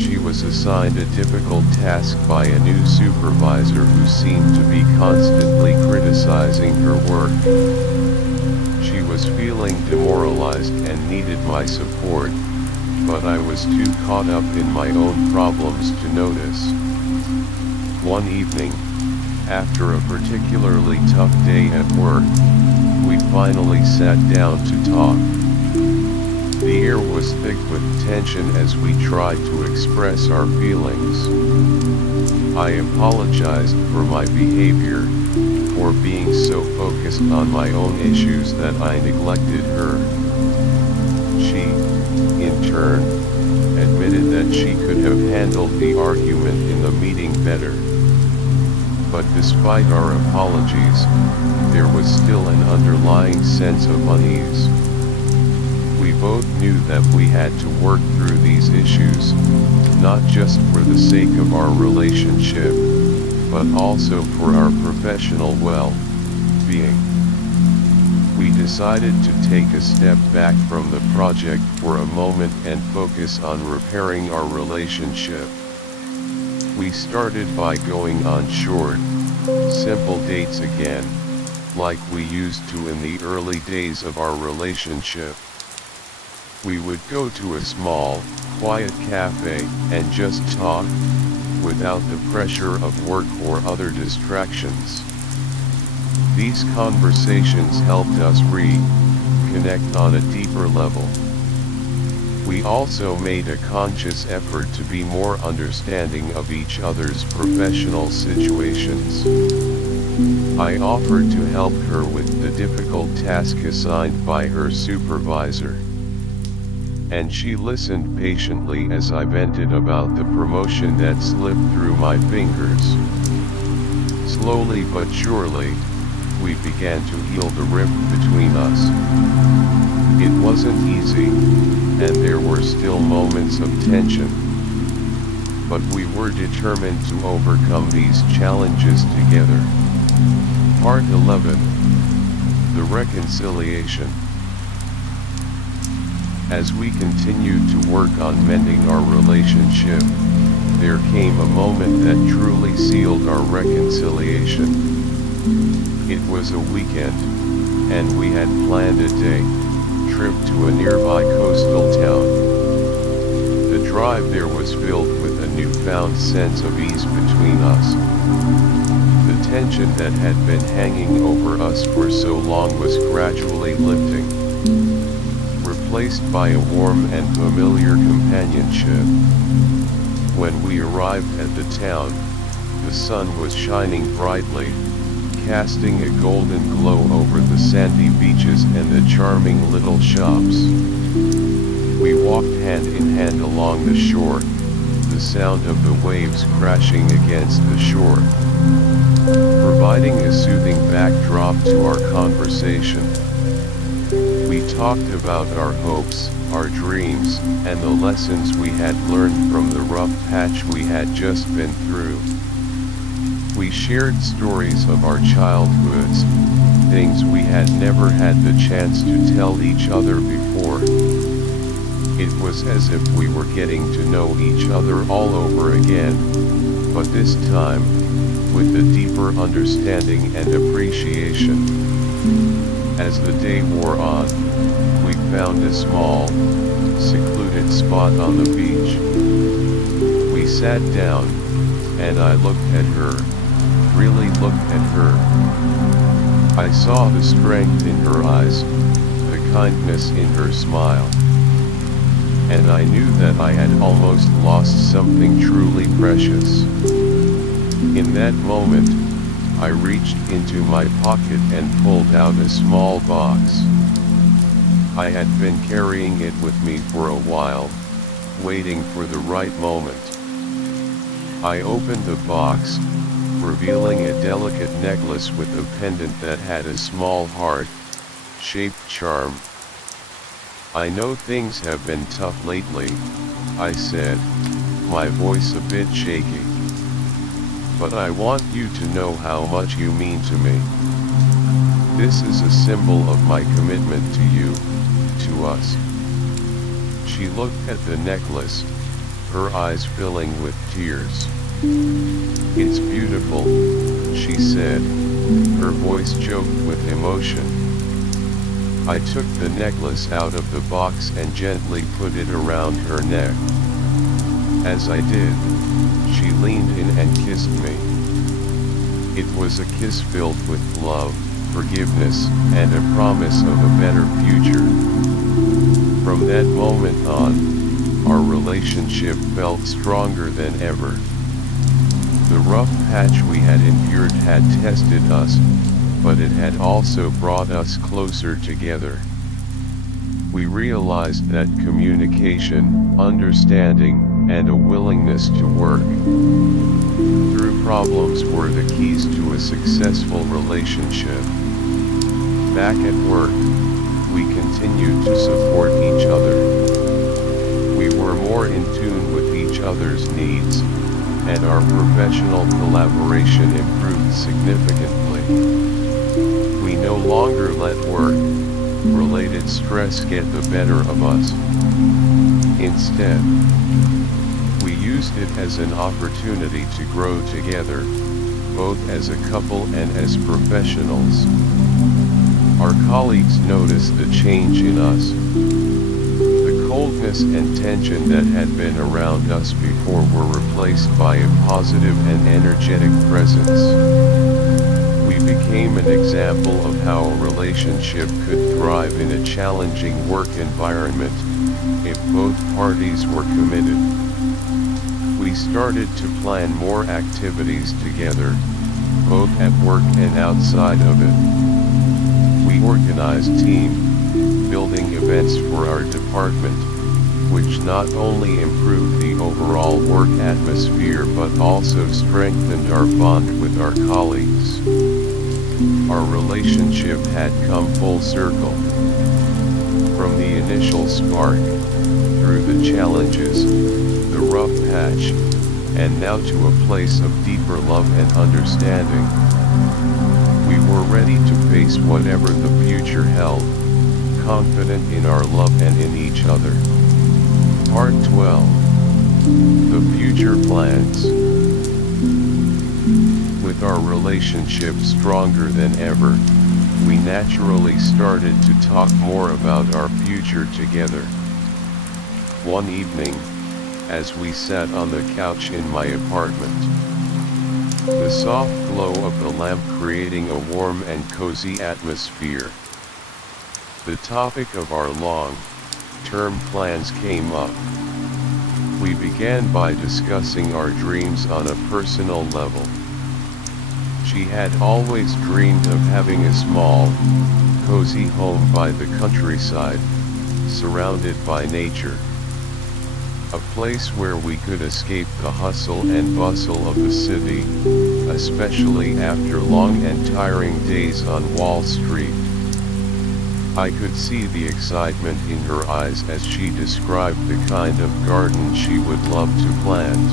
She was assigned a difficult task by a new supervisor who seemed to be constantly criticizing her work. She was feeling demoralized and needed my support, but I was too caught up in my own problems to notice. One evening, after a particularly tough day at work, we finally sat down to talk. The air was thick with tension as we tried to express our feelings. I apologized for my behavior, for being so focused on my own issues that I neglected her. She, in turn, admitted that she could have handled the argument in the meeting better. But despite our apologies, there was still an underlying sense of unease. We both knew that we had to work through these issues, not just for the sake of our relationship, but also for our professional well-being. We decided to take a step back from the project for a moment and focus on repairing our relationship. We started by going on short, simple dates again, like we used to in the early days of our relationship. We would go to a small, quiet cafe and just talk, without the pressure of work or other distractions. These conversations helped us reconnect on a deeper level. We also made a conscious effort to be more understanding of each other's professional situations. I offered to help her with the difficult task assigned by her supervisor. And she listened patiently as I vented about the promotion that slipped through my fingers. Slowly but surely, we began to heal the rift between us. It wasn't easy, and there were still moments of tension. But we were determined to overcome these challenges together. Part 11. The Reconciliation. As we continued to work on mending our relationship, there came a moment that truly sealed our reconciliation. It was a weekend, and we had planned a day trip to a nearby coastal town. The drive there was filled with a newfound sense of ease between us. The tension that had been hanging over us for so long was gradually lifting, replaced by a warm and familiar companionship. When we arrived at the town, the sun was shining brightly, casting a golden glow over the sandy beaches and the charming little shops. We walked hand in hand along the shore, the sound of the waves crashing against the shore, providing a soothing backdrop to our conversation. We talked about our hopes, our dreams, and the lessons we had learned from the rough patch we had just been through. We shared stories of our childhoods, things we had never had the chance to tell each other before. It was as if we were getting to know each other all over again, but this time, with a deeper understanding and appreciation. As the day wore on, we found a small, secluded spot on the beach. We sat down, and I looked at her, really looked at her. I saw the strength in her eyes, the kindness in her smile. And I knew that I had almost lost something truly precious. In that moment, I reached into my pocket and pulled out a small box. I had been carrying it with me for a while, waiting for the right moment. I opened the box, revealing a delicate necklace with a pendant that had a small heart-shaped charm. "I know things have been tough lately," I said, my voice a bit shaky. "But I want you to know how much you mean to me. This is a symbol of my commitment to you, to us." She looked at the necklace, her eyes filling with tears. "It's beautiful," she said, her voice choked with emotion. I took the necklace out of the box and gently put it around her neck. As I did, she leaned in and kissed me. It was a kiss filled with love, forgiveness, and a promise of a better future. From that moment on, our relationship felt stronger than ever. The rough patch we had endured had tested us, but it had also brought us closer together. We realized that communication, understanding, and a willingness to work through problems were the keys to a successful relationship. Back at work, we continued to support each other. We were more in tune with each other's needs, and our professional collaboration improved significantly. We no longer let work-related stress get the better of us. Instead, we used it as an opportunity to grow together, both as a couple and as professionals. Our colleagues noticed the change in us. The coldness and tension that had been around us before were replaced by a positive and energetic presence. We became an example of how a relationship could thrive in a challenging work environment, if both parties were committed. We started to plan more activities together, both at work and outside of it. We organized team-building events for our department, which not only improved the overall work atmosphere but also strengthened our bond with our colleagues. Our relationship had come full circle. From the initial spark, through the challenges, the rough patch, and now to a place of deeper love and understanding. We were ready to face whatever the future held, confident in our love and in each other. Part 12. The Future Plans. With our relationship stronger than ever, we naturally started to talk more about our future together. One evening, as we sat on the couch in my apartment, the soft glow of the lamp creating a warm and cozy atmosphere, the topic of our long-term plans came up. We began by discussing our dreams on a personal level. She had always dreamed of having a small, cozy home by the countryside, surrounded by nature. A place where we could escape the hustle and bustle of the city, especially after long and tiring days on Wall Street. I could see the excitement in her eyes as she described the kind of garden she would love to plant,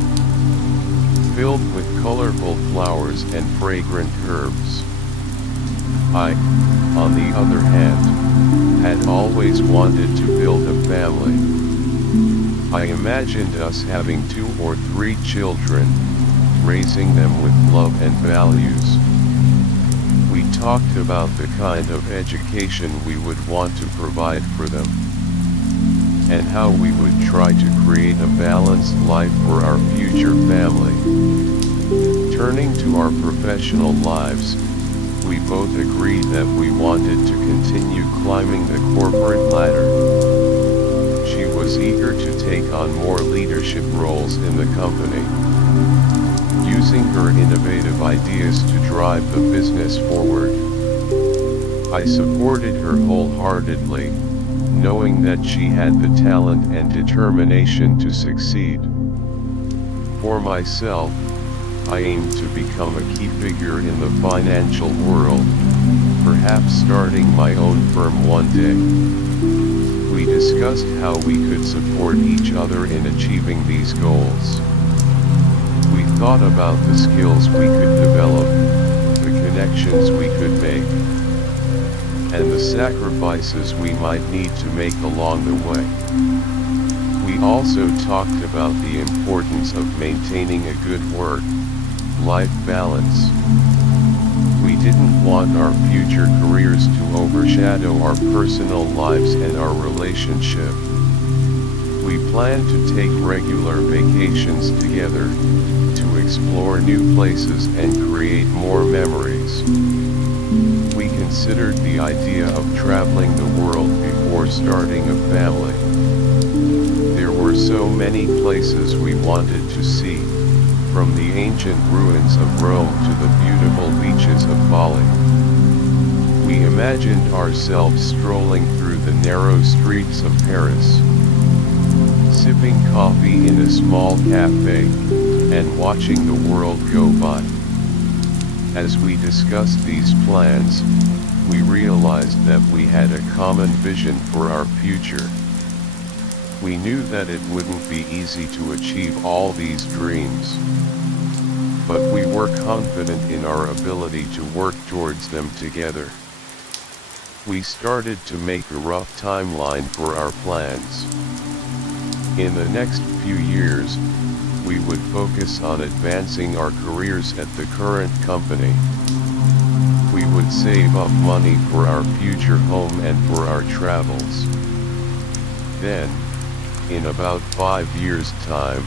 filled with colorful flowers and fragrant herbs. I, on the other hand, had always wanted to build a family. I imagined us having 2 or 3 children, raising them with love and values. We talked about the kind of education we would want to provide for them, and how we would try to create a balanced life for our future family. Turning to our professional lives, we both agreed that we wanted to continue climbing the corporate ladder. She was eager to take on more leadership roles in the company. using her innovative ideas to drive the business forward. I supported her wholeheartedly, knowing that she had the talent and determination to succeed. For myself, I aimed to become a key figure in the financial world, perhaps starting my own firm one day. We discussed how we could support each other in achieving these goals. We thought about the skills we could develop, the connections we could make, and the sacrifices we might need to make along the way. We also talked about the importance of maintaining a good work-life balance. We didn't want our future careers to overshadow our personal lives and our relationship. We planned to take regular vacations together, to explore new places and create more memories. We considered the idea of traveling the world before starting a family. There were so many places we wanted to see, from the ancient ruins of Rome to the beautiful beaches of Bali. We imagined ourselves strolling through the narrow streets of Paris, sipping coffee in a small cafe, and watching the world go by. As we discussed these plans, we realized that we had a common vision for our future. We knew that it wouldn't be easy to achieve all these dreams, but we were confident in our ability to work towards them together. We started to make a rough timeline for our plans. In the next few years, we would focus on advancing our careers at the current company. We would save up money for our future home and for our travels. Then, in about 5 years' time,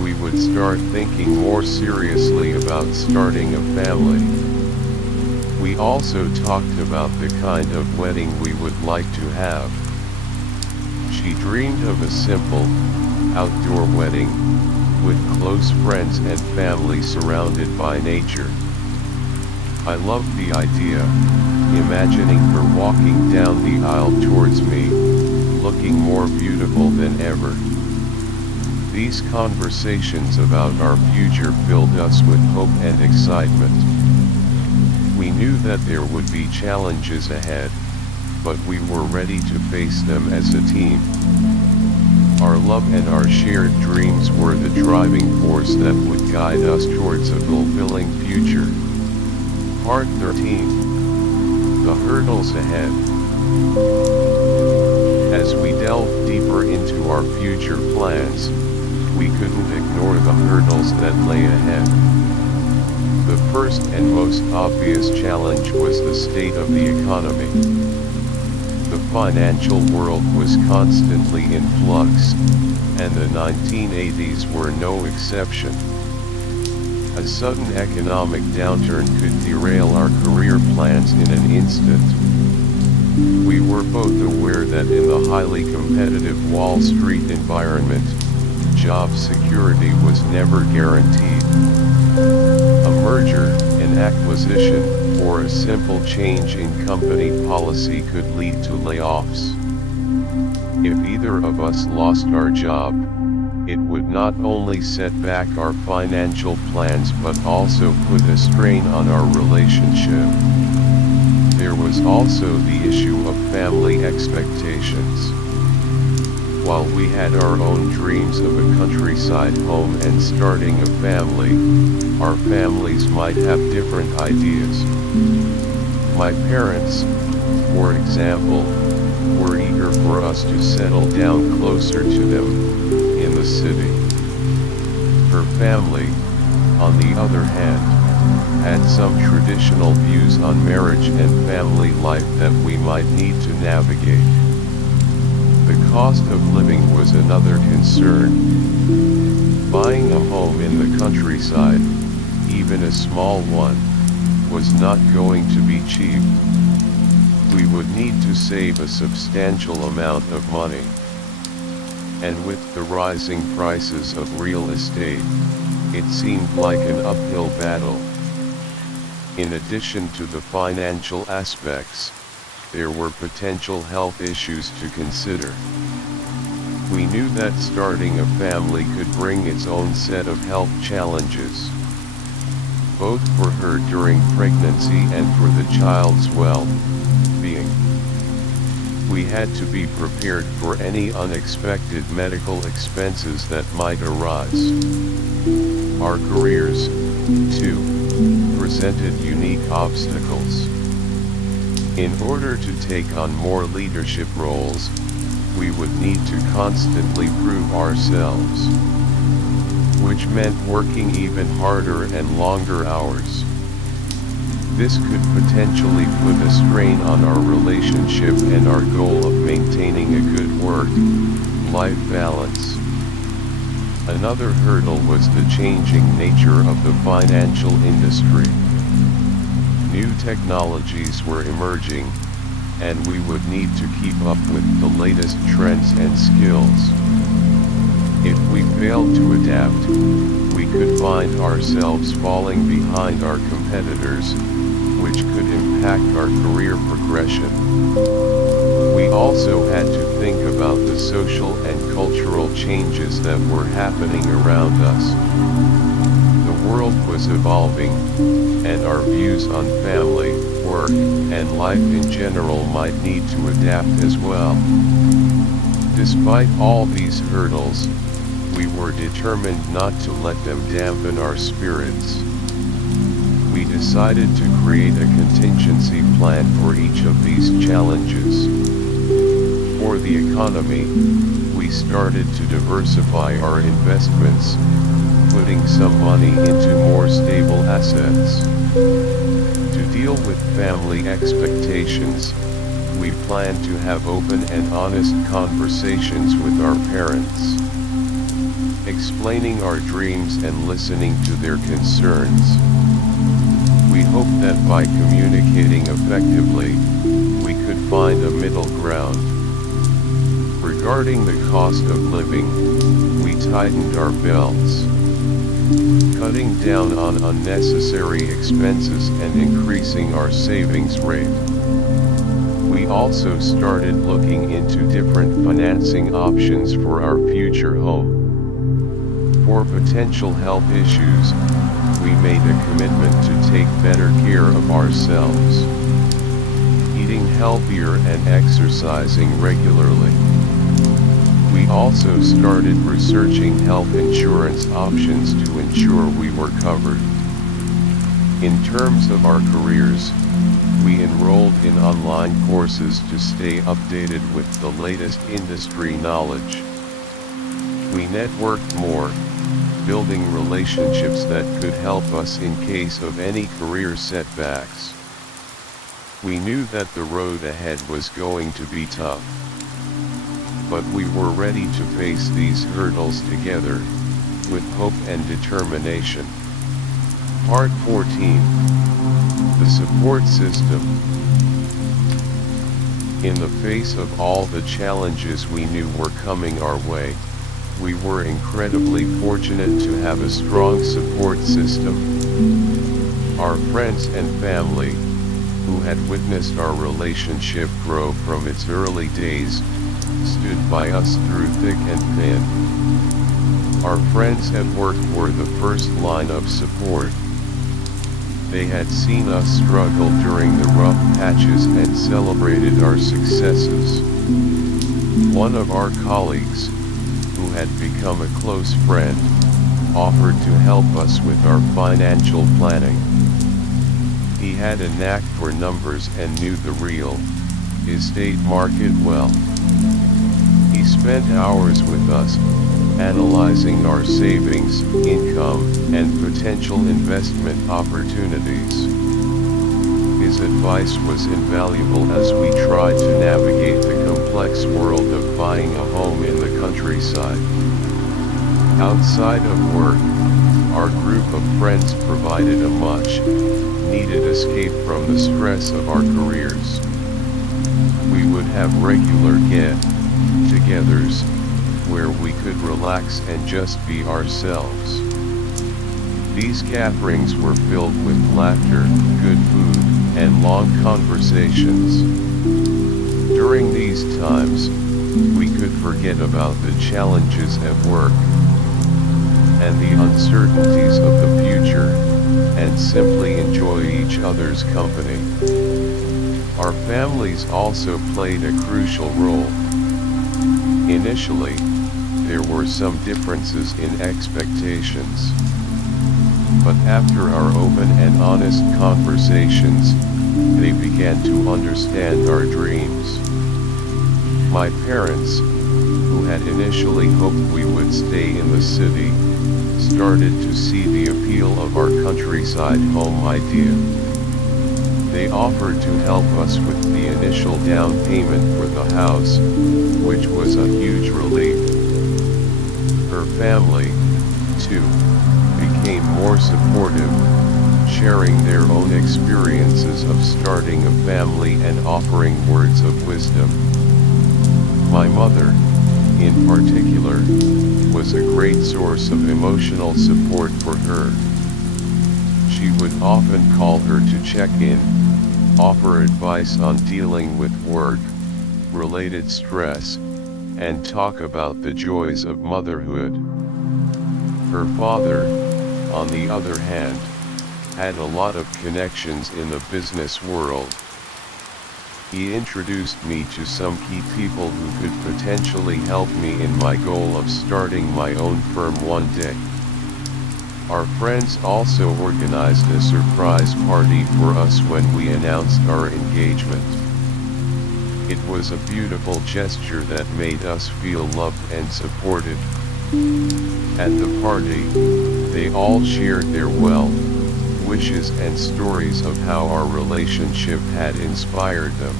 we would start thinking more seriously about starting a family. We also talked about the kind of wedding we would like to have. She dreamed of a simple, outdoor wedding, with close friends and family surrounded by nature. I loved the idea, imagining her walking down the aisle towards me, looking more beautiful than ever. These conversations about our future filled us with hope and excitement. We knew that there would be challenges ahead, but we were ready to face them as a team. Our love and our shared dreams were the driving force that would guide us towards a fulfilling future. Part 13. The Hurdles Ahead. As we delved deeper into our future plans, we couldn't ignore the hurdles that lay ahead. The first and most obvious challenge was the state of the economy. The financial world was constantly in flux, and the 1980s were no exception. A sudden economic downturn could derail our career plans in an instant. We were both aware that in the highly competitive Wall Street environment, job security was never guaranteed. A merger, an acquisition, or a simple change in company policy could lead to layoffs. If either of us lost our job, it would not only set back our financial plans but also put a strain on our relationship. There was also the issue of family expectations. While we had our own dreams of a countryside home and starting a family, our families might have different ideas. My parents, for example, were eager for us to settle down closer to them, in the city. Her family, on the other hand, had some traditional views on marriage and family life that we might need to navigate. The cost of living was another concern. Buying a home in the countryside, even a small one, was not going to be cheap. We would need to save a substantial amount of money. And with the rising prices of real estate, It seemed like an uphill battle. In addition to the financial aspects, there were potential health issues to consider. We knew that starting a family could bring its own set of health challenges, both for her during pregnancy and for the child's well-being. We had to be prepared for any unexpected medical expenses that might arise. Our careers, too, presented unique obstacles. In order to take on more leadership roles, we would need to constantly prove ourselves, which meant working even harder and longer hours. This could potentially put a strain on our relationship and our goal of maintaining a good work-life balance. Another hurdle was the changing nature of the financial industry. New technologies were emerging, and we would need to keep up with the latest trends and skills. If we failed to adapt, we could find ourselves falling behind our competitors, which could impact our career progression. We also had to think about the social and cultural changes that were happening around us. The world was evolving, and our views on family, work, and life in general might need to adapt as well. Despite all these hurdles, we were determined not to let them dampen our spirits. We decided to create a contingency plan for each of these challenges. For the economy, we started to diversify our investments, putting some money into more stable assets. To deal with family expectations, we planned to have open and honest conversations with our parents, explaining our dreams and listening to their concerns. We hoped that by communicating effectively, we could find a middle ground. Regarding the cost of living, we tightened our belts, cutting down on unnecessary expenses and increasing our savings rate. We also started looking into different financing options for our future home. For potential health issues, we made a commitment to take better care of ourselves, eating healthier and exercising regularly. We also started researching health insurance options to ensure we were covered. In terms of our careers, we enrolled in online courses to stay updated with the latest industry knowledge. We networked more, building relationships that could help us in case of any career setbacks. We knew that the road ahead was going to be tough, but we were ready to face these hurdles together, with hope and determination. Part 14. The Support System. In the face of all the challenges we knew were coming our way, we were incredibly fortunate to have a strong support system. Our friends and family, who had witnessed our relationship grow from its early days, stood by us through thick and thin. Our friends at work were the first line of support. They had seen us struggle during the rough patches and celebrated our successes. One of our colleagues, who had become a close friend, offered to help us with our financial planning. He had a knack for numbers and knew the real estate market well. He spent hours with us, analyzing our savings, income, and potential investment opportunities. His advice was invaluable as we tried to navigate the complex world of buying a home in the countryside. Outside of work, our group of friends provided a much-needed escape from the stress of our careers. We would have regular get-togethers, where we could relax and just be ourselves. These gatherings were filled with laughter, good food, and long conversations. During these times, we could forget about the challenges at work and the uncertainties of the future, and simply enjoy each other's company. Our families also played a crucial role. Initially, there were some differences in expectations. But after our open and honest conversations, they began to understand our dreams. My parents, who had initially hoped we would stay in the city, started to see the appeal of our countryside home idea. They offered to help us with the initial down payment for the house, which was a huge relief. Her family, too, became more supportive, sharing their own experiences of starting a family and offering words of wisdom. My mother, in particular, was a great source of emotional support for her. She would often call her to check in, offer advice on dealing with work-related stress, and talk about the joys of motherhood. Her father, on the other hand, had a lot of connections in the business world. He introduced me to some key people who could potentially help me in my goal of starting my own firm one day. Our friends also organized a surprise party for us when we announced our engagement. It was a beautiful gesture that made us feel loved and supported. At the party, they all shared their wishes and stories of how our relationship had inspired them.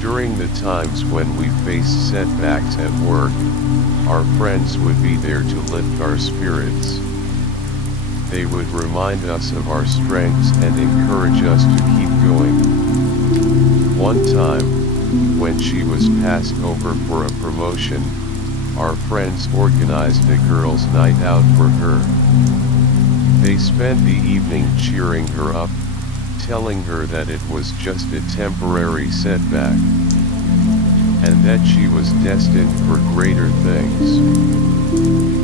During the times when we faced setbacks at work, our friends would be there to lift our spirits. They would remind us of our strengths and encourage us to keep going. One time, when she was passed over for a promotion, our friends organized a girls' night out for her. They spent the evening cheering her up, telling her that it was just a temporary setback, and that she was destined for greater things.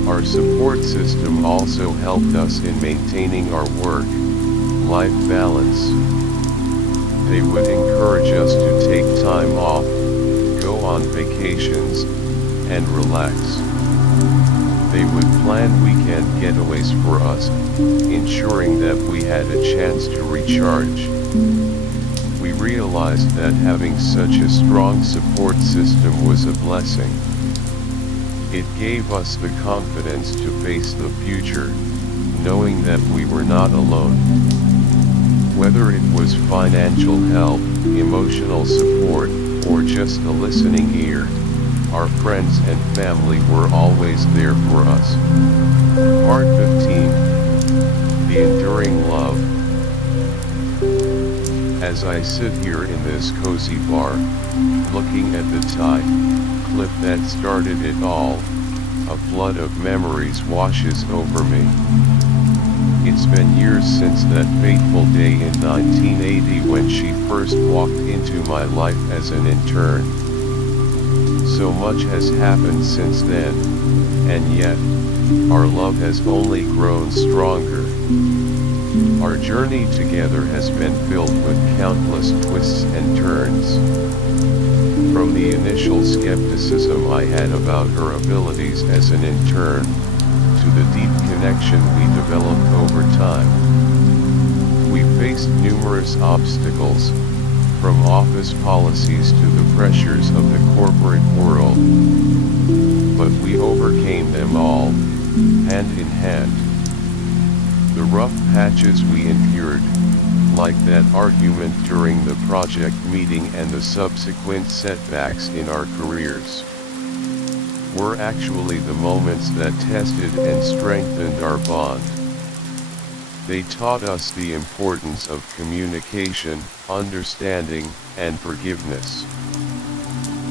Our support system also helped us in maintaining our work-life balance. They would encourage us to take time off, go on vacations, and relax. They would plan weekend getaways for us, ensuring that we had a chance to recharge. We realized that having such a strong support system was a blessing. It gave us the confidence to face the future, knowing that we were not alone. Whether it was financial help, emotional support, or just a listening ear, our friends and family were always there for us. Part 15. The Enduring Love. As I sit here in this cozy bar, looking at the tide cliff that started it all, a flood of memories washes over me. It's been years since that fateful day in 1980 when she first walked into my life as an intern. So much has happened since then, and yet, our love has only grown stronger. Our journey together has been filled with countless twists and turns. From the initial skepticism I had about her abilities as an intern, to the deep connection we developed over time. We faced numerous obstacles, from office policies to the pressures of the corporate world. But we overcame them all, hand in hand. The rough patches we endured, like that argument during the project meeting and the subsequent setbacks in our careers, were actually the moments that tested and strengthened our bond. They taught us the importance of communication, understanding, and forgiveness.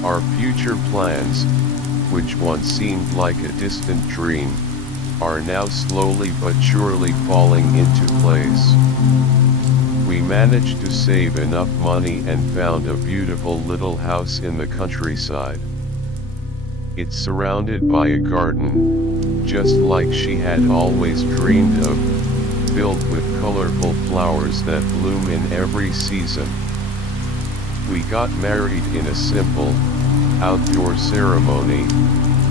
Our future plans, which once seemed like a distant dream, are now slowly but surely falling into place. We managed to save enough money and found a beautiful little house in the countryside. It's surrounded by a garden, just like she had always dreamed of, filled with colorful flowers that bloom in every season. We got married in a simple, outdoor ceremony,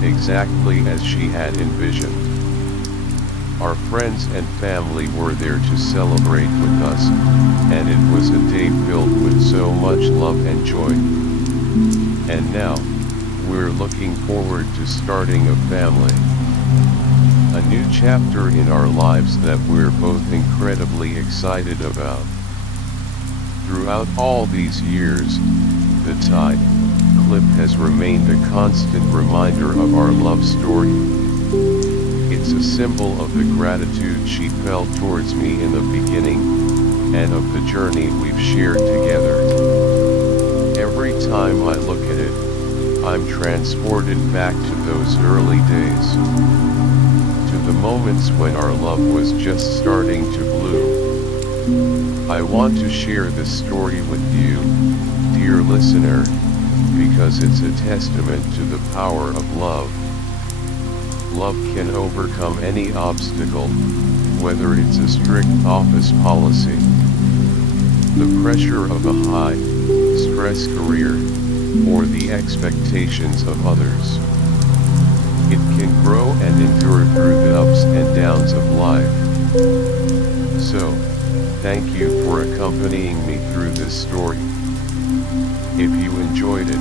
exactly as she had envisioned. Our friends and family were there to celebrate with us, and it was a day filled with so much love and joy. And now, we're looking forward to starting a family. A new chapter in our lives that we're both incredibly excited about. Throughout all these years, the tide clip has remained a constant reminder of our love story. It's a symbol of the gratitude she felt towards me in the beginning, and of the journey we've shared together. Every time I look at it, I'm transported back to those early days. To the moments when our love was just starting to bloom. I want to share this story with you, dear listener, because it's a testament to the power of love. Love can overcome any obstacle, whether it's a strict office policy, the pressure of a high-stress career, or the expectations of others. It can grow and endure through the ups and downs of life. So, thank you for accompanying me through this story. If you enjoyed it,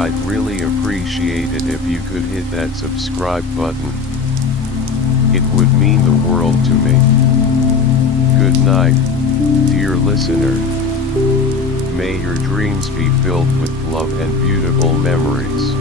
I'd really appreciate it if you could hit that subscribe button. It would mean the world to me. Good night, dear listener. May your dreams be filled with love and beautiful memories.